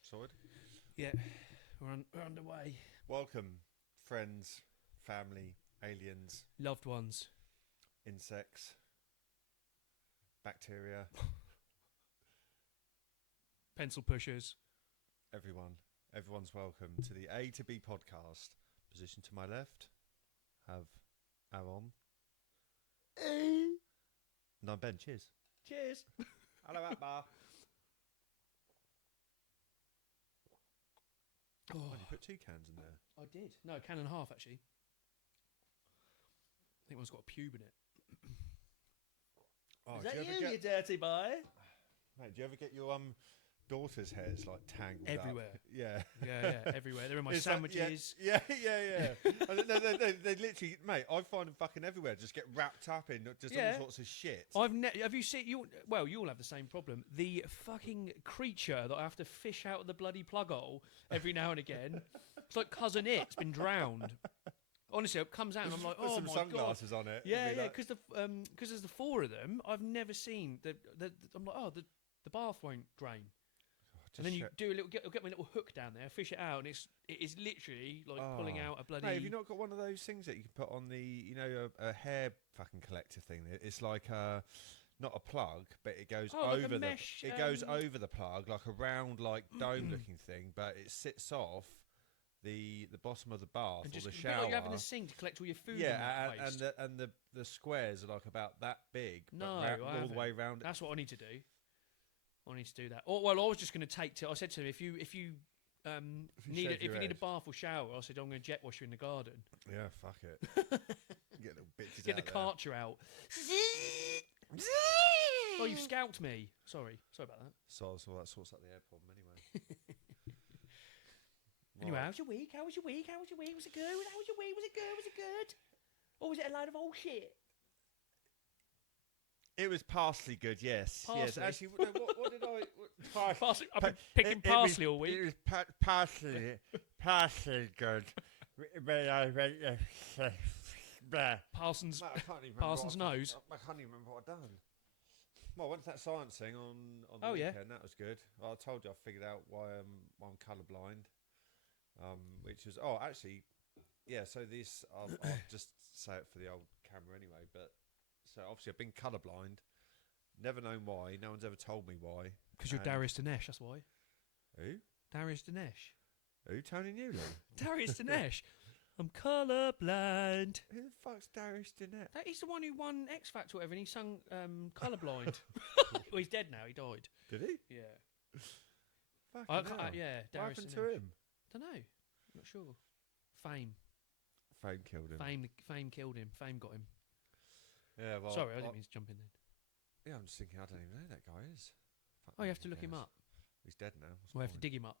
Sorted? Yeah, we're underway. Welcome, friends, family, aliens, Loved ones. insects, bacteria, Pencil pushers. everyone. Everyone's welcome to the A to B podcast. Position to my left, have Aaron. And I'm Ben. Cheers. Cheers. Hello, Akbar. Oh, Oh, you put 2 cans in there. I did. No, a can and a half, actually. I think one's got a pube in it. Oh, Is do that you you, ever you get, dirty boy? mate, do you ever get your daughter's hairs like tangled Everywhere. up? Yeah. Yeah, everywhere. They're in my It's like- sandwiches. yeah. And they literally, mate, I find them fucking everywhere. Just get wrapped up in just Yeah. all sorts of shit. Have you seen you? Well, you all have the same problem. The fucking creature that I have to fish out of the bloody plug hole every now and again. It's like Cousin It's been drowned. Honestly, it comes out and I'm like, Put oh some my god. sunglasses on it. Yeah, and be yeah, like, because there's the 4 of them. I've never seen the I'm like, oh, the bath won't drain. just And then you shit. do a little, get my little hook down there, fish it out, and it is literally like pulling Oh. out a bloody. Hey, have you not got one of those things that you can put on the, a hair fucking collector thing? It's like not a plug, but it goes Oh, like a over mesh, it goes over the plug, like a round, like dome looking thing, but it sits off the bottom of the bath and just or a the bit shower. like you're having a sink to collect all your food. Yeah, and waste. and the squares are like about that big, but No, all I the haven't. way round. That's what I need to do. I need to do that. Or, well, I was just going to take. I said to him, if you If you need shave if your you need a head. bath or shower, I said I'm going to jet wash you in the garden. Yeah, fuck it. Get little bitches Get the out Karcher out. there. Oh, you've scalped me. Sorry about that. So that sorts out the air problem anyway. Anyway, Right. how was your week? Was it good? How was your week? Was it good? Or was it a load of old shit? It was partially good, yes. Yes, Parsley. actually, no, what did I... What, Parsley. I've been picking parsley all week. It was partially good. When I went there. Parsons. Mate, I can't even remember Parsons what I- nose. I can't even remember what I'd done. Well, I went to that science thing on the Oh, yeah. weekend. That was good. Well, I told you I figured out why I'm colourblind. Which is... Oh, actually... Yeah, so this... I'll just say it for the old camera anyway, but... So, obviously, I've been colourblind. Never known why. No one's ever told me why. Because you're And- Darius Dinesh, that's why. Who? Darius Dinesh. Who? Tony Newley? Darius Dinesh. I'm colourblind. Who the fuck's Darius Dinesh? That is the one who won X Factor or whatever, and he sung Colourblind. Well, he's dead now. He died. Did he? Yeah. Fucking hell. Yeah, What Darius happened Dinesh. to him? Don't know. Not sure. Fame. Fame killed him. Fame killed him. Fame got him. Yeah, well... Sorry, I didn't mean to jump in then. Yeah, I'm just thinking, I don't even know who that guy is. Fuck Oh, you me, have to who look him cares? up. He's dead now. What's We'll the have to point? dig him up.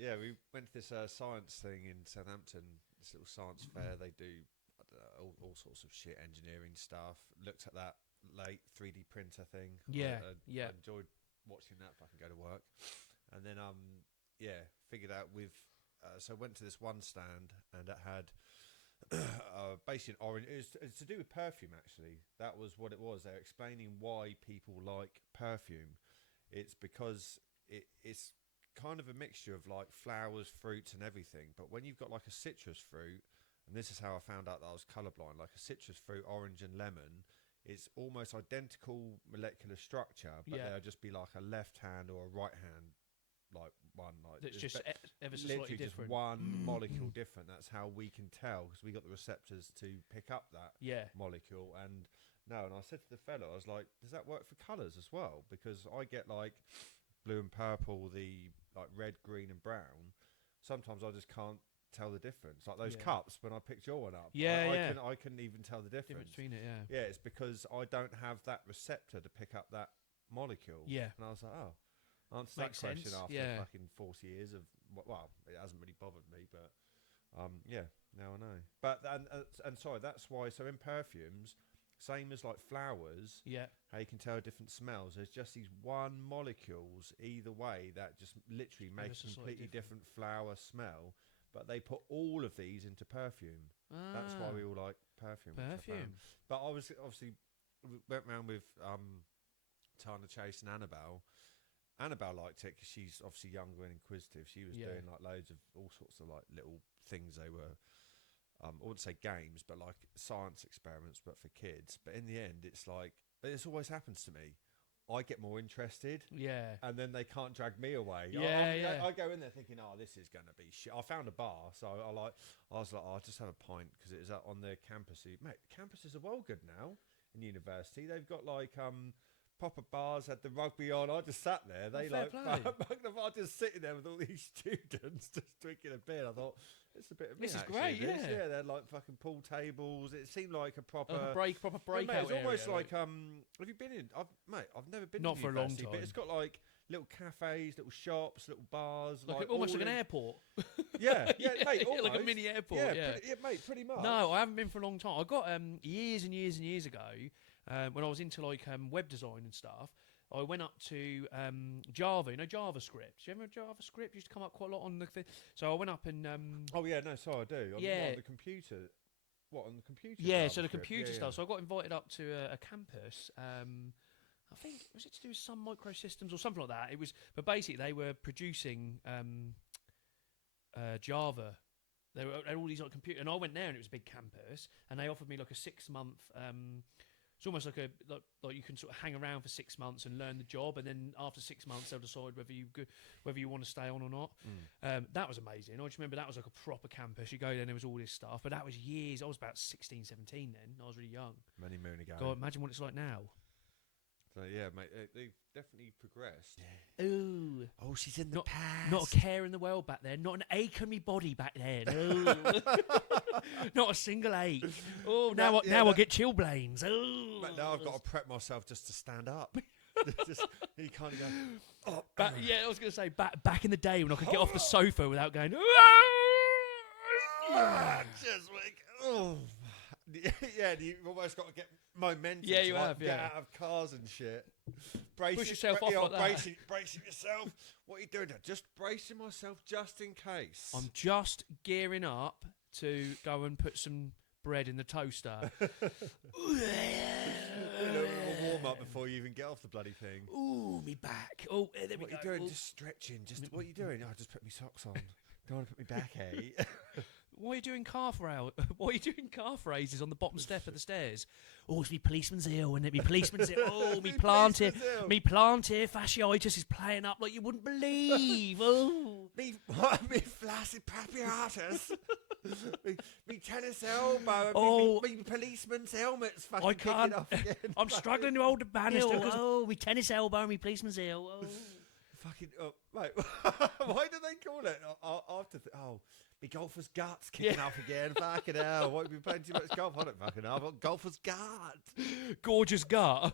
Yeah, we went to this science thing in Southampton, this little science fair. They do I don't know, all sorts of shit engineering stuff. Looked at that late 3D printer thing. Yeah, I yeah. enjoyed watching that fucking go to work. And then, figured out so went to this one stand and it had basically an orange. It's to do with perfume, actually. That was what it was. They're explaining why people like perfume. It's because it's kind of a mixture of like flowers, fruits, and everything. But when you've got like a citrus fruit, and this is how I found out that I was colourblind, like a citrus fruit, orange and lemon, it's almost identical molecular structure, but Yeah. they'll just be like a left hand or a right hand, like one. Like That's it's just ever so slightly literally just different. one molecule different. That's how we can tell, because we got the receptors to pick up that Yeah. molecule. And I said to the fellow, I was like, does that work for colours as well? Because I get like blue and purple, the like red, green and brown. Sometimes I just can't tell the difference. Like those Yeah. cups, when I picked your one up, Yeah, I couldn't even tell the Difference difference. between it, yeah. Yeah, it's because I don't have that receptor to pick up that molecule. Yeah. And I was like, oh, answer Makes that question sense, after yeah. fucking 40 years of, well, it hasn't really bothered me, but yeah, Now I know. But and sorry, that's why. So in perfumes, same as like flowers, Yeah. how you can tell different smells. There's just these one molecules either way that just literally make Ever a so slightly completely different. different flower smell. But they put all of these into perfume. That's why we all like perfume. which I found. Perfume. But I was obviously went round with Tana Chase and Annabelle. Annabelle liked it because she's obviously younger and inquisitive. She was doing like loads of all sorts of like little things. They were, I wouldn't say games, but like science experiments, but for kids. But in the end, it's like this always happens to me. I get more interested, Yeah. and then they can't drag me away. Yeah, I go in there thinking, oh, this is going to be shit. I found a bar, so I was like, oh, I'll just have a pint because it was on their campus. Mate, campuses are well good now in university. They've got like proper bars, had the rugby on. I just sat there. They fair like play. I just sitting there with all these students just drinking a beer. I thought it's a bit of me. This is actually, great, this. yeah. They're like fucking pool tables. It seemed like a proper Proper no, mate, breakout it's almost area, like have you been in? I've never been Not to for a long university, but time. it's got like little cafes, little shops, little bars, like almost all like an in- airport. Yeah, mate, like a almost. mini airport. Yeah, mate, pretty much. No, I haven't been for a long time. I got years and years and years ago when I was into like web design and stuff. I went up to Java, JavaScript. Do you remember JavaScript? Used to come up quite a lot on the thing. So I went up and Oh yeah, no, sorry, I do. Yeah. On the computer. What on the computer? yeah, so the JavaScript? computer Yeah, stuff. So I got invited up to a campus. I think was it to do with some microsystems or something like that. It was, but basically they were producing Java. They had all these like computer, and I went there and it was a big campus, and they offered me like a 6-month. It's almost like like you can sort of hang around for 6 months and learn the job, and then after 6 months they'll decide whether you want to stay on or not. That was amazing. I just remember that was like a proper campus. You go there and there was all this stuff, but that was years. I was about 16, 17 then. I was really young. Many moon ago. God, imagine what it's like now. So yeah, mate, they've definitely progressed. Ooh. Oh, she's in the Not- past. Not a care in the world back then. Not an ache in me body back then. Ooh. Not a single ache. Oh, now I get chilblains. Oh. But now I've got to prep myself just to stand up. Just, you can't go. Oh, I was going to say back in the day when I could get off the sofa without going. just like, oh. Yeah, you've almost got to get momentum. Yeah, to, you like, have, get yeah. out of cars and shit. Push yourself off like that. Bracing yourself. What are you doing? Just bracing myself just in case. I'm just gearing up to go and put some bread in the toaster. a warm up before you even get off the bloody thing. Ooh, me back. Oh, there we What go. are you doing? Ooh. Just stretching. Just what are you doing? Oh, just put my socks on. Don't want to put me back, eh? Why are you doing Why are you doing calf raises on the bottom step of the stairs? Oh, it's me policeman's ill, and it me policeman's ill. Oh, me plantar, policeman's ill. me plantar fasciitis is playing up like you wouldn't believe. Oh, me flaccid papiatus. me tennis elbow. Oh. Me policeman's helmet's fucking I can't. kicking off again. I'm struggling to hold the banister. Oh, me tennis elbow, and me policeman's ill. Oh. Fucking mate. Why do they call it after? Me golfer's guts kicking off again. Fucking hell! What have you playing too much golf? I don't fucking know. I've got golfer's gut. Gorgeous gut.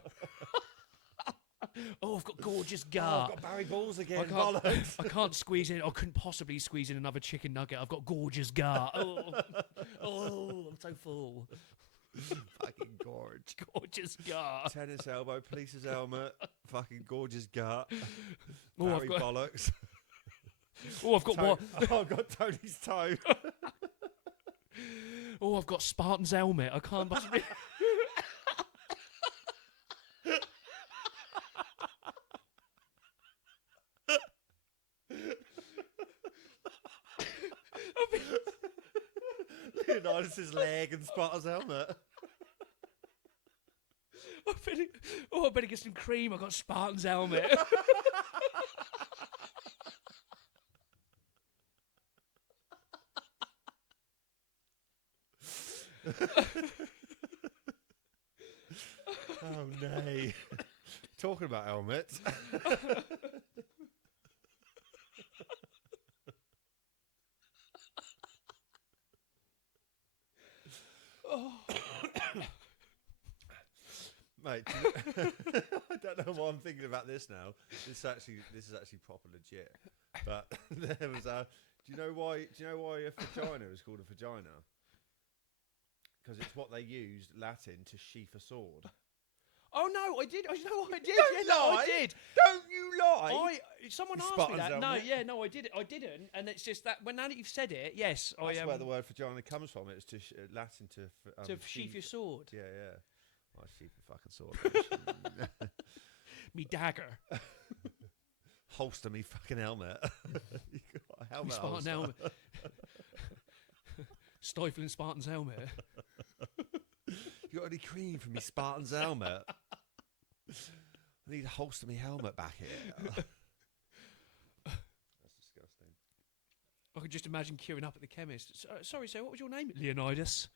Oh, I've got gorgeous gut. Oh, I've got Barry Balls again. I can't squeeze in. I couldn't possibly squeeze in another chicken nugget. I've got gorgeous gut. Oh, I'm so full. Fucking gorge. Gorgeous gut. Tennis elbow, police's helmet, fucking gorgeous gut. Oh, Barry bollocks. Oh, I've got what? Oh, I've got Tony's toe. Oh, I've got Spartan's helmet. I can't possibly. Leonidas' leg and Sparta's helmet. I better get some cream. I got Spartan's helmet. Oh no! Talking about helmets. Mate, I don't know why I'm thinking about this now. This is actually proper legit. But there was Do you know why? Do you know why a vagina is called a vagina? Because it's what they used Latin to sheath a sword. Oh no, I did. I know I did. Don't Yeah, no, I lie. did. Don't you lie? Someone You asked me Spartans that. No, helmet. yeah, no, I did. I didn't. And it's just that now that you've said it, yes, That's where the word vagina comes from. It's to Latin to sheath your sword. Yeah, yeah. I sheath your fucking sword. Me dagger. Holster me fucking helmet. You got a helmet Spartan holster. helmet. Stifling Spartan's helmet. You got any cream for me Spartan's helmet? I need to holster me helmet back here. That's disgusting. I could just imagine queuing up at the chemist. Sorry, sir, what was your name? Leonidas.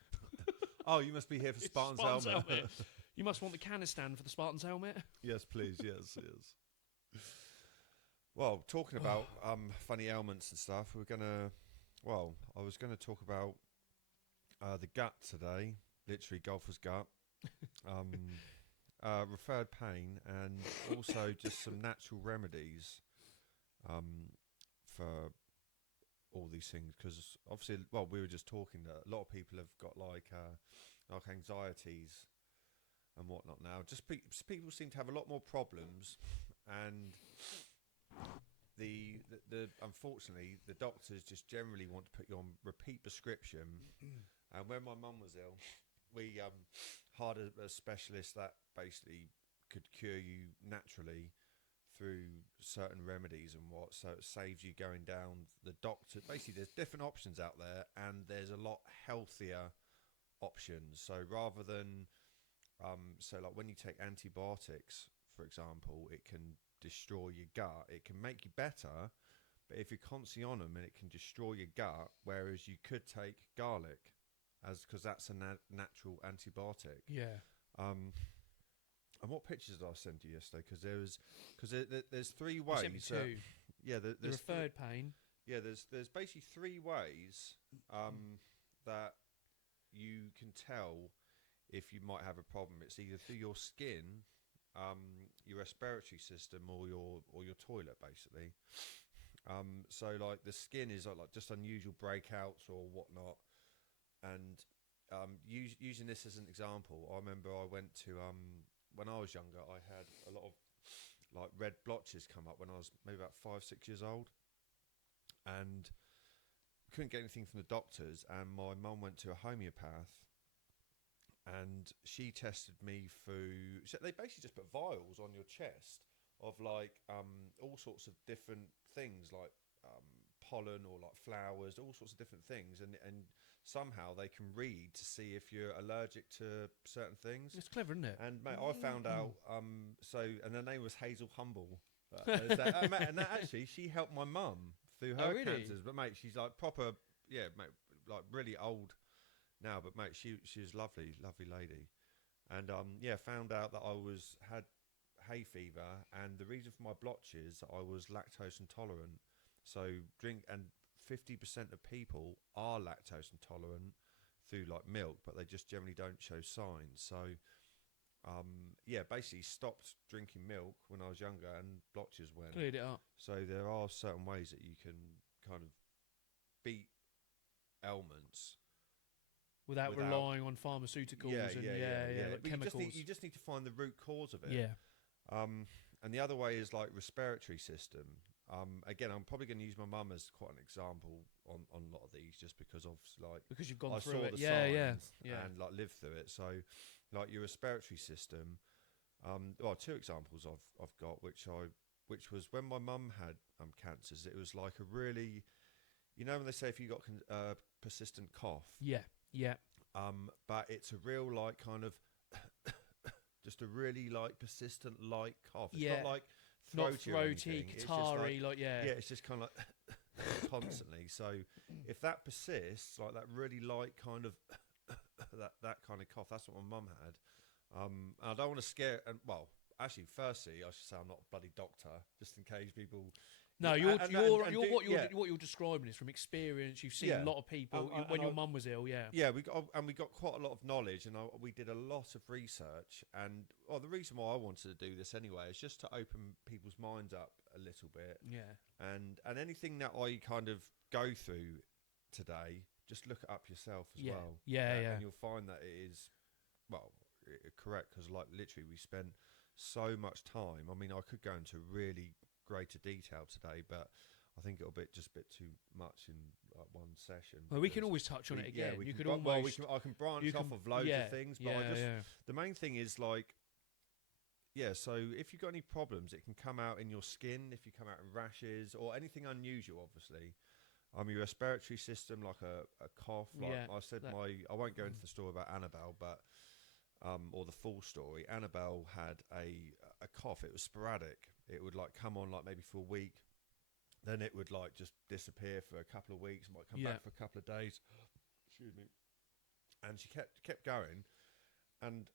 Oh, you must be here for It's Spartan's, Spartan's helmet. helmet. You must want the canistan for the Spartan's helmet. Yes, please. Yes, yes. Well, talking about funny ailments and stuff, I was gonna talk about the gut today. Literally, golfer's gut. Referred pain, and also just some natural remedies for all these things. Because obviously, well, we were just talking that a lot of people have got like anxieties and whatnot now. Just people seem to have a lot more problems, and the unfortunately the doctors just generally want to put you on repeat prescription. And when my mum was ill, we hired a specialist that basically could cure you naturally through certain remedies and what, so it saves you going down the doctor. Basically, there's different options out there, and there's a lot healthier options. So rather than so like when you take antibiotics, for example, it can destroy your gut. It can make you better, but if you're constantly on them, and it can destroy your gut. Whereas you could take garlic, because that's a natural antibiotic. Yeah. And what pictures did I send you yesterday? Because there's three ways. You sent me two. Yeah, The there's referred pain. yeah, there's basically three ways that you can tell if you might have a problem. It's either through your skin, your respiratory system, or your toilet, basically. So like the skin is like just unusual breakouts or whatnot, and using this as an example, I remember I went to when I was younger, I had a lot of like red blotches come up when I was maybe about 5-6 years old, and couldn't get anything from the doctors. And my mum went to a homeopath, and she tested me through. So they basically just put vials on your chest of like all sorts of different things, like pollen or like flowers, all sorts of different things, and somehow they can read to see if you're allergic to certain things. It's clever, isn't it? And mate, I found out. And her name was Hazel Humble. Mate, and that actually, she helped my mum through her really? cancers. But mate, she's like proper, yeah, mate, like really old now. But mate, she was lovely, lovely lady. And found out that I had hay fever, and the reason for my blotches, I was lactose intolerant. So 50% of people are lactose intolerant through like milk, but they just generally don't show signs. So basically stopped drinking milk when I was younger, and blotches went. Cleared it up. So there are certain ways that you can kind of beat ailments Without relying on pharmaceuticals like But chemicals. you just need to find the root cause of it. Yeah. And the other way is like respiratory system. Again, I'm probably going to use my mum as quite an example on a lot of these, just because of like Because you've gone I through saw it. the Yeah. signs and like lived through it. So like your respiratory system. Two examples I've got, which was when my mum had cancers. It was like a really, when they say if you got persistent cough. Yeah. But it's a real like kind of just a really like persistent light cough. It's not like not throaty, or anything. catarrh-y, it's just kind of like constantly. So if that persists, like that really light kind of that kind of cough, that's what my mum had. And I don't want to scare. And well, actually, firstly, I should say I'm not a bloody doctor, just in case people. No, And- and do- yeah. what you're describing is from experience. You've seen Yeah. a lot of people And when your I- mum was ill. Yeah. Yeah, we got quite a lot of knowledge, and we did a lot of research. And the reason why I wanted to do this anyway is just to open people's minds up a little bit, Yeah. and anything that I kind of go through today, just look it up yourself as Yeah. well. Yeah, yeah. And you'll find that it is, well, correct, because like literally we spent so much time. I mean, I could go into really greater detail today, but I think it'll be just a bit too much in like one session. Well, we can because always touch on it again. we You can could go- almost. I can branch you off can- of loads yeah, of things, but yeah. the main thing is like, yeah, so if you've got any problems, it can come out in your skin, if you come out in rashes or anything unusual, obviously. Your respiratory system, like a cough, like Yeah, I said, that- I won't go into the story about Annabelle, but, or the full story. Annabelle had a cough. It was sporadic. It would like come on like maybe for a week, then it would like just disappear for a couple of weeks, might come Yeah. back for a couple of days. Excuse me. And she kept going, and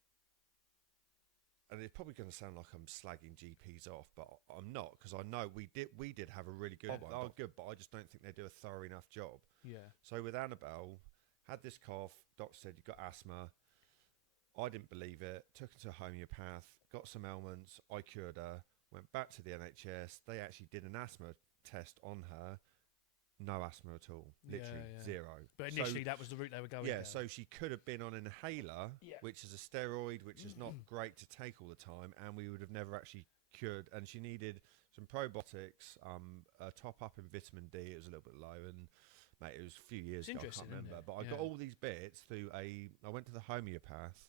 it's probably going to sound like I'm slagging GPs off, but I'm not, because I know we did have a really good one. Oh, good, but I just don't think they do a thorough enough job. Yeah. So with Annabelle, had this cough. Doctor said you got asthma. I didn't believe it. Took her to a homeopath. Got some ailments. I cured her. Went back to the NHS. They actually did an asthma test on her. No asthma at all. Literally Yeah. zero. But So- initially, that was the route they were going. yeah, down. so she could have been on an inhaler, Yeah. which is a steroid, which is not great to take all the time, and we would have never actually cured. And she needed some probiotics, a top up in vitamin D. It was a little bit low, and mate, it was a few years It's ago. I interesting, can't isn't remember, it? but I got Yeah. all these bits through I went to the homeopath,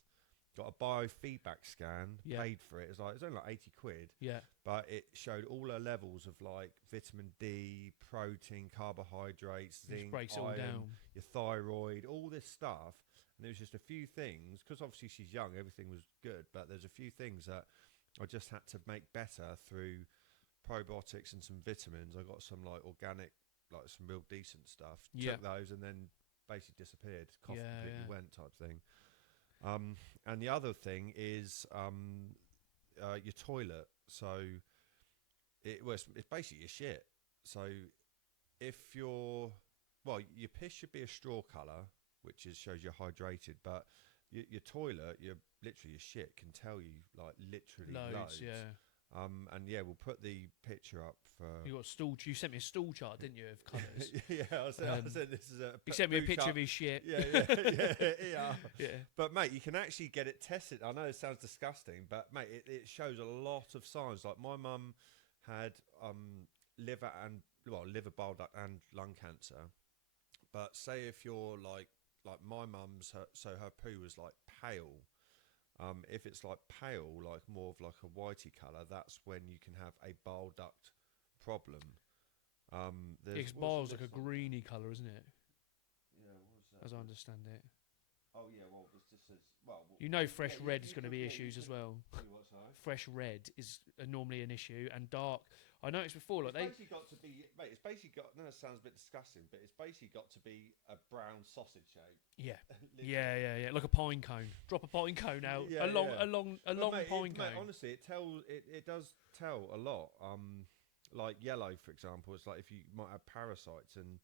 got a biofeedback scan, Yeah. paid for it. It was only like 80 quid. Yeah. But it showed all her levels of like vitamin D, protein, carbohydrates, Just zinc, breaks it all iron, down. your thyroid, all this stuff. And there was just a few things, because obviously she's young, everything was good, but there's a few things that I just had to make better through probiotics and some vitamins. I got some like organic, like some real decent stuff. Yeah. Took those and then basically disappeared. Cough Yeah, completely yeah. went type thing. And the other thing is your toilet. So it's basically your shit. So if your piss should be a straw colour, which shows you're hydrated, but your toilet, literally your shit can tell you like literally loads. Yeah. And yeah, we'll put the picture up for. You got a stool. You sent me a stool chart, didn't you, of colours? Yeah, I said this is a. You sent me a poo picture chart. of his shit. Yeah. Yeah. But mate, you can actually get it tested. I know it sounds disgusting, but mate, it shows a lot of signs. Like my mum had liver bile duct and lung cancer. But say if you're like my mum's, her poo was like pale. If it's like pale, like more of like a whitey colour, that's when you can have a bile duct problem. Because bile's like a greeny colour, isn't it? Yeah, what was that? As I understand it. Oh yeah, well this is You know, fresh red is going to be issues as well. What, sorry? Fresh red is normally an issue, and dark. I noticed before, like It's basically got to be, mate. It's basically got. No, it sounds a bit disgusting, but it's basically got to be a brown sausage shape. yeah, Literally. yeah, like a pine cone. Drop a pine cone out, Yeah, a long But mate, pine cone. Mate, honestly, it does tell a lot. Like yellow, for example, it's like if you might have parasites, and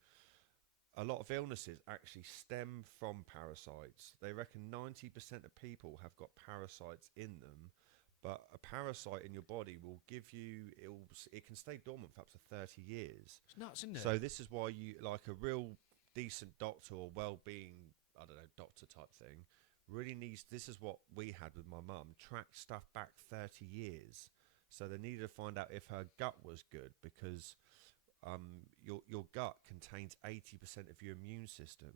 a lot of illnesses actually stem from parasites. They reckon 90% of people have got parasites in them. But a parasite in your body will give you, it can stay dormant for up to 30 years. It's nuts, isn't it? So this is why you, like a real decent doctor or well-being, I don't know, doctor type thing, really needs, this is what we had with my mum, track stuff back 30 years. So they needed to find out if her gut was good, because your gut contains 80% of your immune system.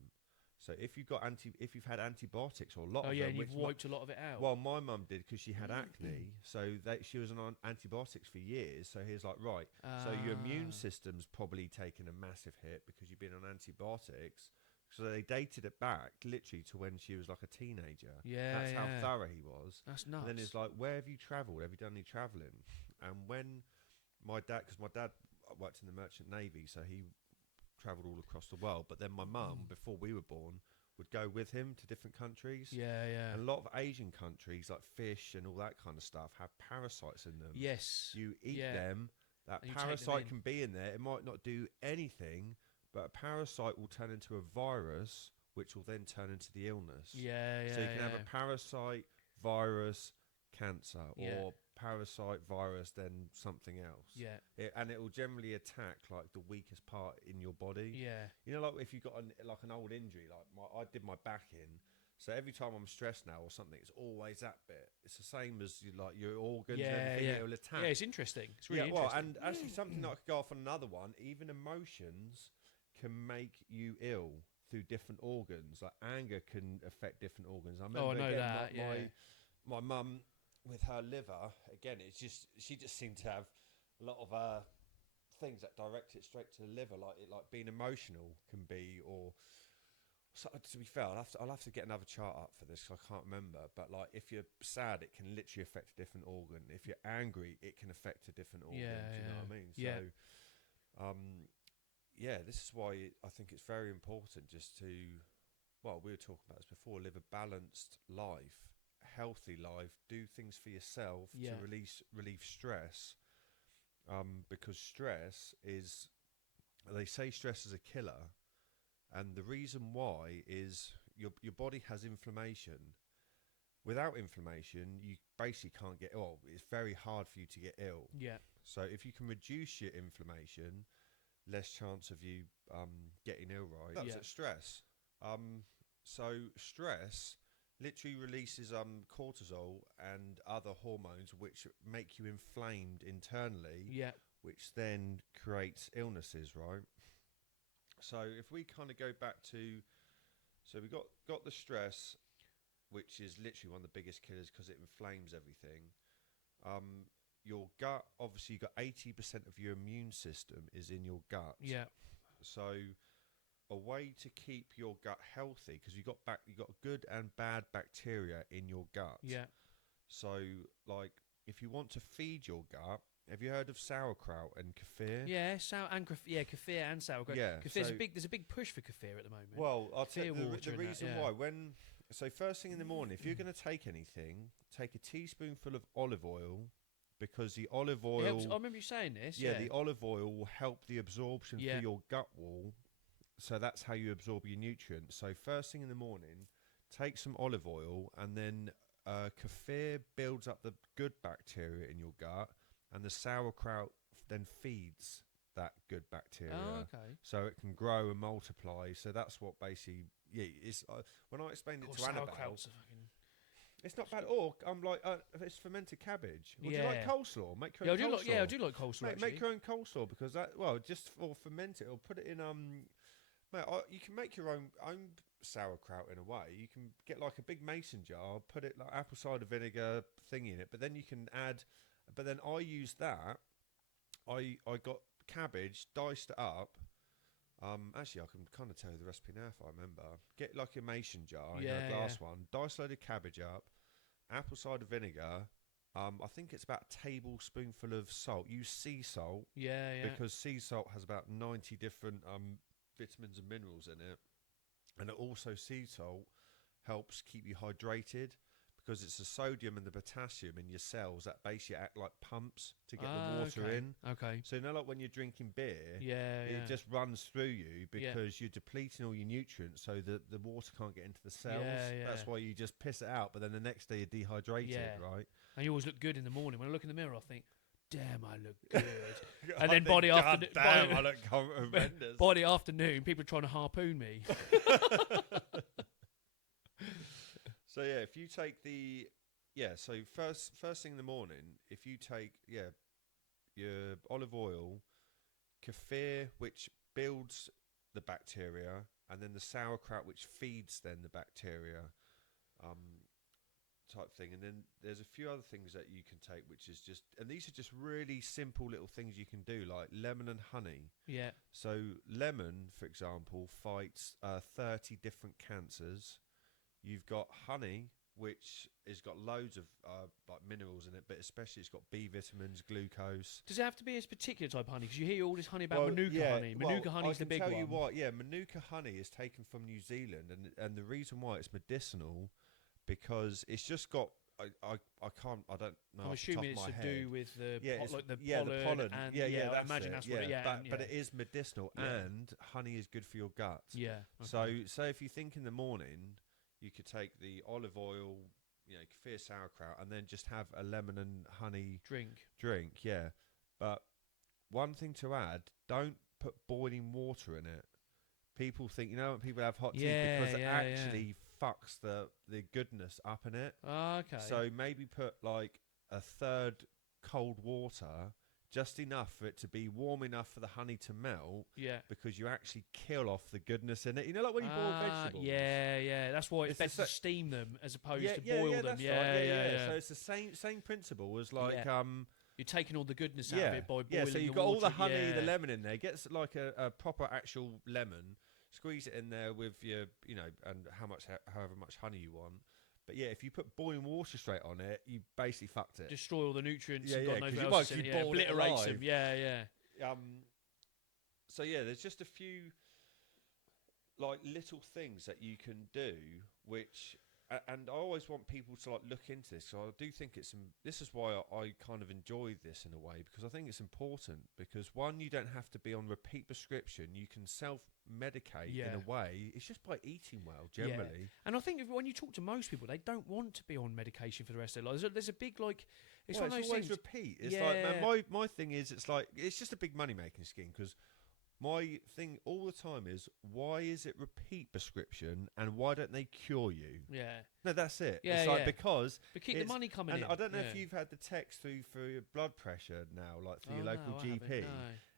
So if you've had antibiotics or a lot oh of yeah, them, and you've which wiped a lot of it out. well, my mum did, because she had acne, so she was on antibiotics for years. So he was like, right, so your immune system's probably taken a massive hit because you've been on antibiotics. So they dated it back literally to when she was like a teenager. Yeah, That's how yeah. thorough he was. That's nuts. And then it's like, where have you travelled? Have you done any travelling? And when my dad, because my dad worked in the Merchant Navy, so he travelled all across the world. But then my mum, before we were born, would go with him to different countries. yeah, yeah. And a lot of Asian countries, like fish and all that kind of stuff, have parasites in them. Yes. You eat Yeah. them, That And you take them parasite in. can be in there. It might not do anything, but a parasite will turn into a virus, which will then turn into the illness. Yeah, yeah. So you can have a parasite, virus, cancer, Yeah. or parasite, virus, then something else. Yeah, And it will generally attack like the weakest part in your body. yeah, You know, like if you've got like an old injury, like I did my back in. So every time I'm stressed now or something, it's always that bit. It's the same as your organs and Yeah, everything. yeah. It will attack. yeah. It's interesting. It's really well, interesting. and actually something that I could go off on another one. Even emotions can make you ill through different organs. Like anger can affect different organs. I remember I know again, that, yeah. my mum with her liver. Again, she just seemed to have a lot of things that direct it straight to the liver, like being emotional can be, or so, to be fair, I'll have to get another chart up for this 'cause I can't remember. But like, if you're sad, it can literally affect a different organ. If you're angry, it can affect a different organ. Yeah, Do you know yeah. what I mean? Yeah. So, this is why I think it's very important just to, well, we were talking about this before, live a balanced life, a healthy life, do things for yourself Yeah. to relieve stress. Because stress is, they say stress is a killer. And the reason why is your body has inflammation. Without inflammation, you basically can't get ill. It's very hard for you to get ill. Yeah, So if you can reduce your inflammation, less chance of you getting ill, right? That's Yeah. at stress. So stress literally releases cortisol and other hormones which make you inflamed internally, yeah, which then creates illnesses, right? So if we kind of go back to, so we got the stress, which is literally one of the biggest killers because it inflames everything. Your gut, obviously, you got 80% of your immune system is in your gut. yeah, So a way to keep your gut healthy, because you got good and bad bacteria in your gut. yeah. So like, if you want to feed your gut, have you heard of sauerkraut and kefir? Yeah, kefir and sauerkraut. Yeah, Kefir's so- there's a big push for kefir at the moment. Well, I'll tell you Kefir water the and that, reason yeah. why. So first thing in the morning, if you're going to take anything, take a teaspoonful of olive oil, because the olive It helps- oil, I remember you saying this. yeah, the olive oil will help the absorption Yeah. through your gut wall. So that's how you absorb your nutrients. So first thing in the morning, take some olive oil, and then kefir builds up the good bacteria in your gut, and the sauerkraut then feeds that good bacteria. Oh, okay. So it can grow and multiply. So that's what basically, yeah, it's when I explained it to Annabelle, Sauerkraut's a fucking... it's not bad. Or I'm like, it's fermented cabbage. Would you like Yeah. coleslaw? Make your Yeah, I own do coleslaw. like. Yeah, I do like coleslaw. Make actually. your own coleslaw, because that, well, just or ferment it or put it in mate, you can make your own sauerkraut in a way. You can get like a big mason jar, put it like apple cider vinegar thing in it, but then you can add. But then I used that. I got cabbage, diced it up. Actually, I can kind of tell you the recipe now if I remember. Get like a mason jar, Yeah, a glass one. Dice a load of cabbage up, apple cider vinegar. I think it's about a tablespoonful of salt. Use sea salt, Yeah, yeah. because sea salt has about 90 different vitamins and minerals in it, and also sea salt helps keep you hydrated, because it's the sodium and the potassium in your cells that basically act like pumps to get the water okay. in. Okay. So, like when you're drinking beer, Yeah, yeah. it just runs through you Yeah. because you're depleting all your nutrients, so that the water can't get into the cells. Yeah, That's yeah. why you just piss it out, but then the next day you're dehydrated, Yeah. right? And you always look good in the morning. When I look in the mirror, I think, "Damn, I look good." I then think, by the "God afternoon- damn, by- I look horrendous." By the afternoon, people are trying to harpoon me. So yeah, if you take so first thing in the morning, if you take your olive oil, kefir, which builds the bacteria, and then the sauerkraut, which feeds then the bacteria, type thing, and then there's a few other things that you can take, which is just, and these are just really simple little things you can do, like lemon and honey. Yeah. So lemon, for example, fights 30 different cancers. You've got honey, which has got loads of like minerals in it, but especially it's got B vitamins, glucose. Does it have to be a particular type of honey? Because you hear all this honey about Well, Manuka yeah, honey. well, Manuka honey's the big I can one. tell you what, Manuka honey is taken from New Zealand, and the reason why it's medicinal, because it's just got I can't. I don't know. I'm off the top assuming of it's my to head. do with the It's- like the the pollen. and Yeah, I imagine it. that's what it. Yeah, but it is medicinal, Yeah. and honey is good for your gut. yeah. So, okay. if you think in the morning, you could take the olive oil, kaffir sauerkraut, and then just have a lemon and honey drink. Yeah, but one thing to add: don't put boiling water in it. People think when people have hot tea because it actually fucks the goodness up in it. Oh, okay. So maybe put like a third cold water, just enough for it to be warm enough for the honey to melt. Yeah. Because you actually kill off the goodness in it. Like when you boil vegetables. Yeah. That's why it's better to steam them as opposed to boil them. That's right. Yeah. So it's the same principle as like you're taking all the goodness out of it by boiling. Yeah, so you've the got water. all the honey, the lemon in there. Gets like a proper actual lemon. Squeeze it in there with your, and however much honey you want. But yeah, if you put boiling water straight on it, you basically fucked it. Destroy all the nutrients and Yeah, God knows you what else. boiled it Obliterates them. alive. Yeah. So yeah, there's just a few like little things that you can do, which, and I always want people to like look into this. So I do think this is why I kind of enjoy this in a way, because I think it's important. Because one, you don't have to be on repeat prescription. You can self-medicate in a way. It's just by eating well, generally. Yeah. And I think when you talk to most people, they don't want to be on medication for the rest of their lives. There's a big like. It's one of those always things. repeat. It's like, man, my thing is, it's like it's just a big money making scheme. Because my thing all the time is, why is it repeat prescription and why don't they cure you? Yeah. No, that's it. Yeah, it's like because but keep the money coming in. And I don't know if you've had the text through for your blood pressure now, like for your local no, GP.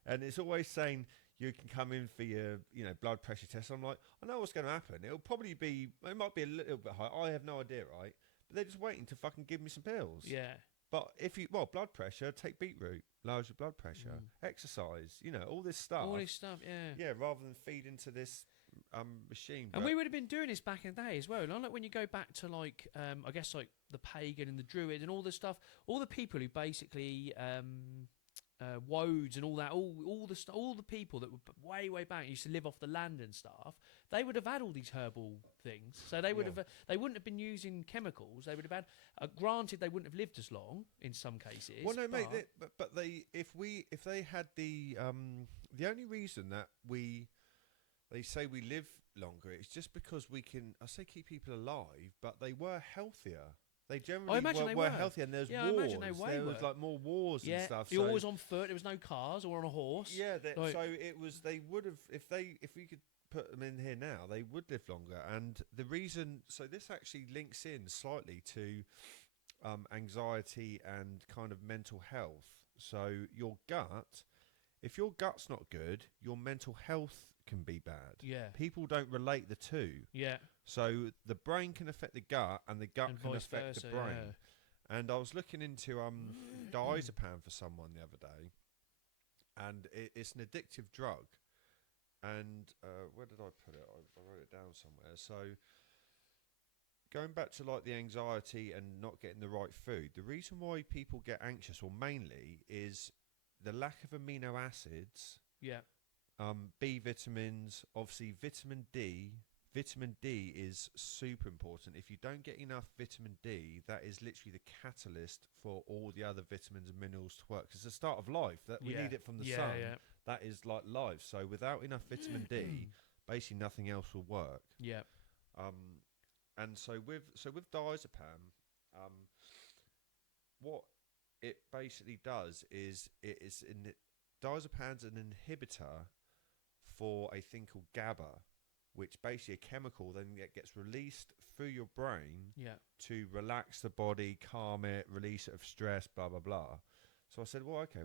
And it's always saying you can come in for your, blood pressure test. I'm like, I know what's going to happen. It might be a little bit high. I have no idea, right? But they're just waiting to fucking give me some pills. Yeah. But blood pressure, take beetroot, lowers your blood pressure, exercise, all this stuff. All this stuff, yeah. Yeah, rather than feed into this machine. And we would have been doing this back in the day as well. And like when you go back to like, I guess like the pagan and the druid and all this stuff, all the people who basically woads and all that, all the people that were way back used to live off the land and stuff. They would have had all these herbal things, so they would have. They wouldn't have been using chemicals. They would have had. Granted, they wouldn't have lived as long in some cases. Well, no, mate. But if they had the only reason that they say we live longer, it's just because we can. I say keep people alive, but they were healthier. They generally were healthier, and there's wars. I imagine there was like more wars and stuff. You're always on foot. There was no cars or on a horse. Yeah, so it was. They would have if we could put them in here now, they would live longer. And the reason, so this actually links in slightly to anxiety and kind of mental health. So your gut, if your gut's not good, your mental health can be bad. Yeah. People don't relate the two. Yeah. So the brain can affect the gut, and the gut can affect the brain. Yeah. And I was looking into diazepam for someone the other day, and it's an addictive drug. And where did I put it? I wrote it down somewhere. So going back to like the anxiety and not getting the right food, the reason why people get anxious, or mainly, is the lack of amino acids. Yeah. B vitamins, obviously vitamin D. Vitamin D is super important. If you don't get enough vitamin D, that is literally the catalyst for all the other vitamins and minerals to work. It's the start of life. That we need it from the sun. Yeah. That is like life. So without enough vitamin D, basically nothing else will work. Yeah. And so with diazepam, what it basically does is diazepam's an inhibitor for a thing called GABA, which basically a chemical then gets released through your brain to relax the body, calm it, release it of stress, blah blah blah. So I said, well, okay,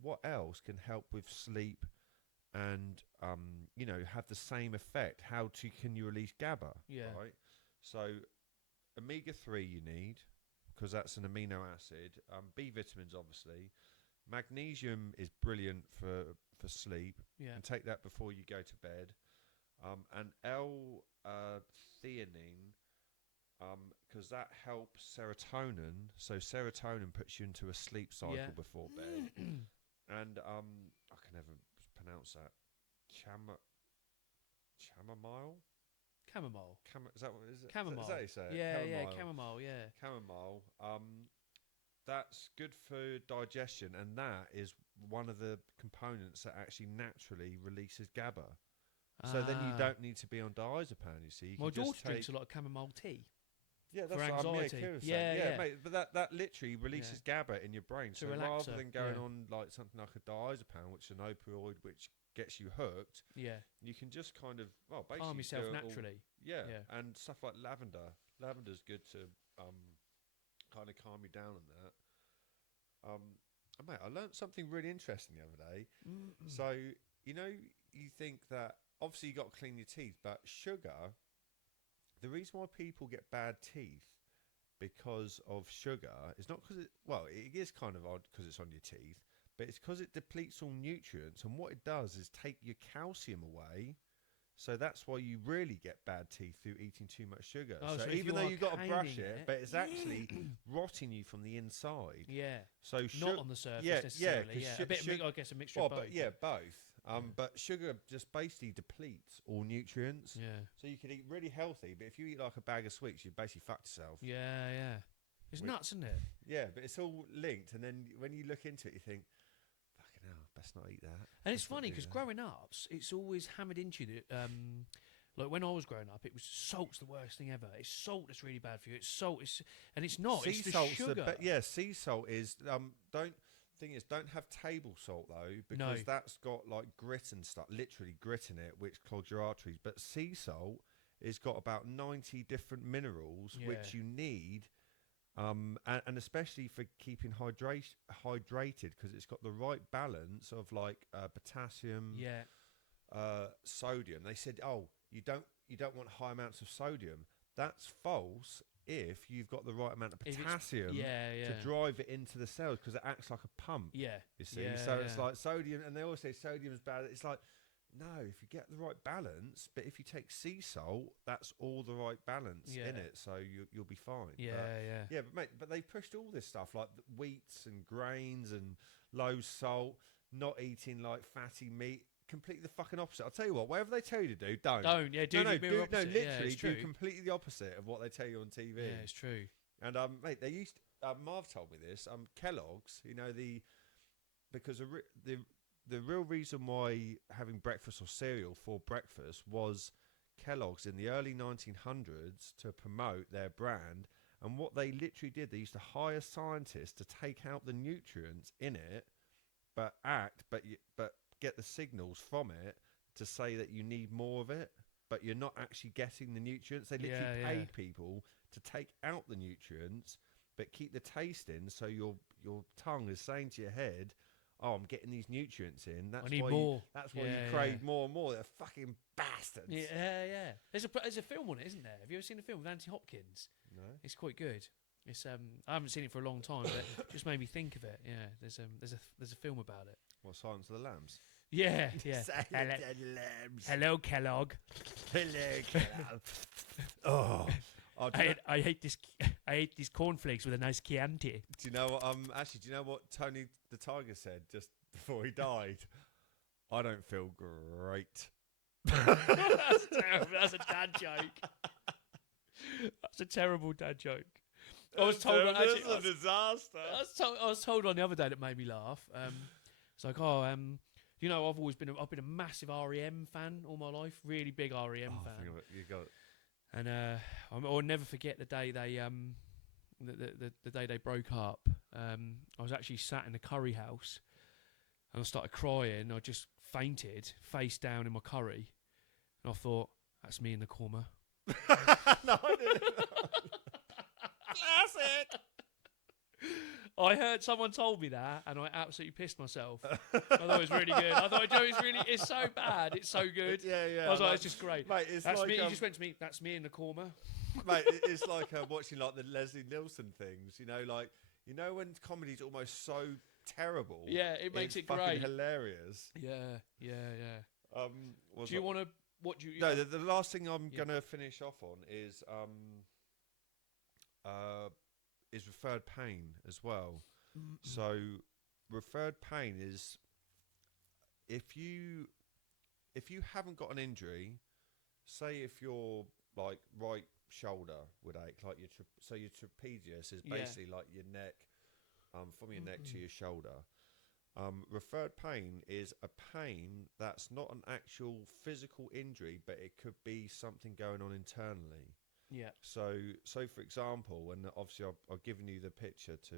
what else can help with sleep and have the same effect? Can you release GABA? Yeah. Right. So omega-3 you need, because that's an amino acid. B vitamins, obviously. Magnesium is brilliant for sleep. Yeah. And take that before you go to bed. And L-theanine, because that helps serotonin. So serotonin puts you into a sleep cycle before bed. And I can never pronounce that. Chamomile. Chamomile. Is that what is it? Chamomile. Is that how you say it? Yeah, Chamomile. chamomile. Yeah. Chamomile. That's good for digestion, and that is one of the components that actually naturally releases GABA. So then you don't need to be on diazepam. You see, you My can daughter just drinks take, a lot of chamomile tea. yeah, that's for what I'm anxiety. curious. Yeah. Mate. But that literally releases GABA in your brain. To So relax rather her, than going yeah. on like something like a diazepam, which is an opioid which gets you hooked, Yeah. you can just kind of basically Calm yourself do it all- naturally. yeah, Yeah. and stuff like lavender. Lavender's good to kind of calm you down on that. And mate, I learnt something really interesting the other day. So you think that obviously you got to clean your teeth, but sugar. The reason why people get bad teeth because of sugar is not because it is kind of odd because it's on your teeth, but it's because it depletes all nutrients, and what it does is take your calcium away. So that's why you really get bad teeth through eating too much sugar. Oh, so so if even you though are you've got to brush caning it, it- but it's actually rotting you from the inside. Yeah. So Not on the surface yeah, necessarily. 'cause Yeah. A bit. sugar- I guess a mixture well, of both. but yeah, both. But sugar just basically depletes all nutrients. Yeah. So you could eat really healthy, but if you eat like a bag of sweets, you basically fucked yourself. Yeah. It's We- nuts, isn't it? Yeah, but it's all linked, and then when you look into it, you think, "Fucking hell, best not eat that." And it's Best not funny do because that. growing up, it's always hammered into you that, like when I was growing up, it was salt's the worst thing ever. It's salt that's really bad for you. It's salt. And it's not. Sea It's the salt's sugar. sea salt is don't have table salt though, because No. that's got like grit and stuff, literally grit in it, which clogs your arteries. But sea salt has got about 90 different minerals which Yeah. you need. And especially for keeping hydrated, because it's got the right balance of like potassium, Yeah. sodium. They said, you don't want high amounts of sodium. That's false if you've got the right amount of If it's- potassium Yeah. to drive it into the cells, because it acts like a pump. Yeah. You see, Yeah, so it's yeah. like sodium, and they always say sodium's bad. It's like, no, if you get the right balance, but if you take sea salt, that's all the right balance in Yeah. it, so you'll be fine. Yeah. Yeah, but mate, they pushed all this stuff like wheats and grains and low salt, not eating like fatty meat. Completely the fucking opposite. I'll tell you what, whatever they tell you to do, don't. Don't. Yeah. Do no, the mirror opposite. Yeah, literally it's do true. completely the opposite of what they tell you on TV. Yeah, it's true. And mate, they used Marv told me this. Kellogg's, because the real reason why having breakfast or cereal for breakfast was Kellogg's in the early 1900s to promote their brand. And what they literally did, they used to hire scientists to take out the nutrients in it, but get the signals from it to say that you need more of it, but you're not actually getting the nutrients. They literally Yeah. paid people to take out the nutrients, but keep the taste in. So your tongue is saying to your head, "Oh, I'm getting these nutrients in. That's I need why more." that's why Yeah, you crave yeah. more and more." They're fucking bastards. Yeah. There's a film on it, isn't there? Have you ever seen the film with Anthony Hopkins? No. It's quite good. It's I haven't seen it for a long time, but it just made me think of it. Yeah. There's a film about it. What, Silence of the Lambs? Yeah. Lambs. Hello, Kellogg. Hello, Kellogg. Oh. Do I hate this. I hate these cornflakes with a nice Chianti. you know what? Actually, do you know what Tony the Tiger said just before he died? I don't feel great. That's terrible. That's a dad joke. That's a terrible dad joke. I was told. Actually, This is a disaster. I was told on the other day that made me laugh. It's like, I've always been a massive REM fan all my life. Really big REM Oh, fan. think of it. You got it. And I'll never forget the day they the day they broke up. I was actually sat in the curry house, and I started crying. I just fainted, face down in my curry, and I thought, that's me in the coma. No, I didn't. Classic. I heard someone told me that, and I absolutely pissed myself. I thought it was really good. I thought, Joe, it's so bad, it's so good. Yeah. I was like, it's just great. Mate, it's That's like me. He just went to me. That's me in the coma. mate, it's like watching like the Leslie Nielsen things. When comedy's almost so terrible. Yeah, it makes it's it fucking great. hilarious. Yeah. Was Do you that- want to? What do you? No, the last thing I'm Yeah. gonna finish off on is referred pain as well. So referred pain is if you haven't got an injury, say if your like right shoulder would ache, like so your trapezius is basically like your neck, from your neck to your shoulder. Referred pain is a pain that's not an actual physical injury, but it could be something going on internally. Yeah. So for example, and obviously I've given you the picture to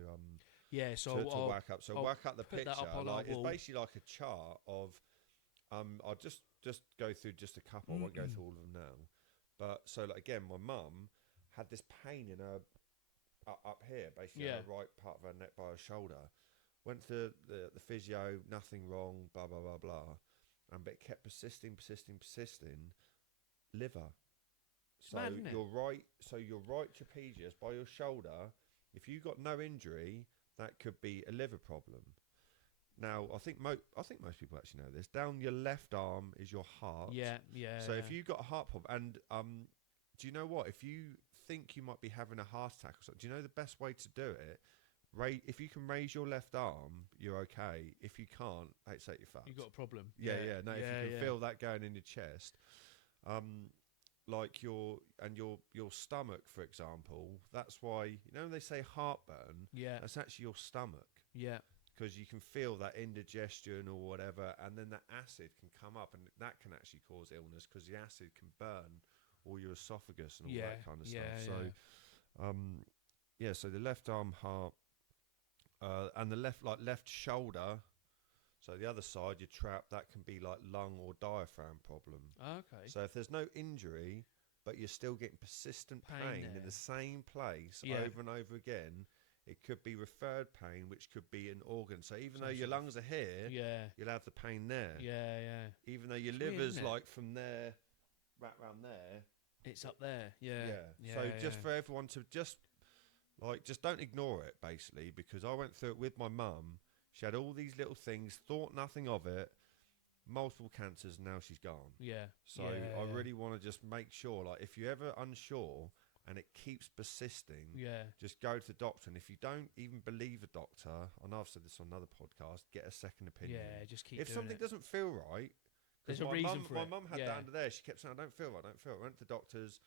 So to whack up. So I'll whack up the put that picture. up on our Like it's wall. basically like a chart of. I'll just go through just a couple. I won't go through all of them now. But so like again, my mum had this pain in her up here, basically her right part of her neck by her shoulder. Went to the physio, nothing wrong, blah blah blah blah, but it kept persisting. Liver. So mad, isn't it? your right trapezius by your shoulder, if you got no injury, that could be a liver problem. Now, I think most people actually know this. Down your left arm is your heart. Yeah. So if you got a heart problem, and do you know what? If you think you might be having a heart attack or something, do you know the best way to do it? If you can raise your left arm, you're okay. If you can't, you're fucked. You got a problem. Yeah. No, if you can feel that going in your chest, like your stomach, for example. That's why when they say heartburn. Yeah. That's actually your stomach. Yeah. Because you can feel that indigestion or whatever, and then that acid can come up, and that can actually cause illness because the acid can burn all your esophagus and all that kind of stuff. So, so the left arm heart, and the left shoulder. So the other side, your trap, that can be like lung or diaphragm problem. Okay. So if there's no injury, but you're still getting persistent pain in the same place over and over again. It could be referred pain, which could be an organ. So even though your lungs are here, you'll have the pain there. Yeah. Even though your liver's like from there, right round there, it's up there. Yeah. So just for everyone to just don't ignore it, basically, because I went through it with my mum. She had all these little things, thought nothing of it, multiple cancers, and now she's gone. Yeah. So I really want to just make sure, like, if you're ever unsure and it keeps persisting, just go to the doctor. And if you don't even believe a doctor, I know I've said this on another podcast, get a second opinion. Yeah, just keep if doing something it. doesn't feel right, there's a reason for it. My mum had that under there. She kept saying, I don't feel right. Went to the doctors,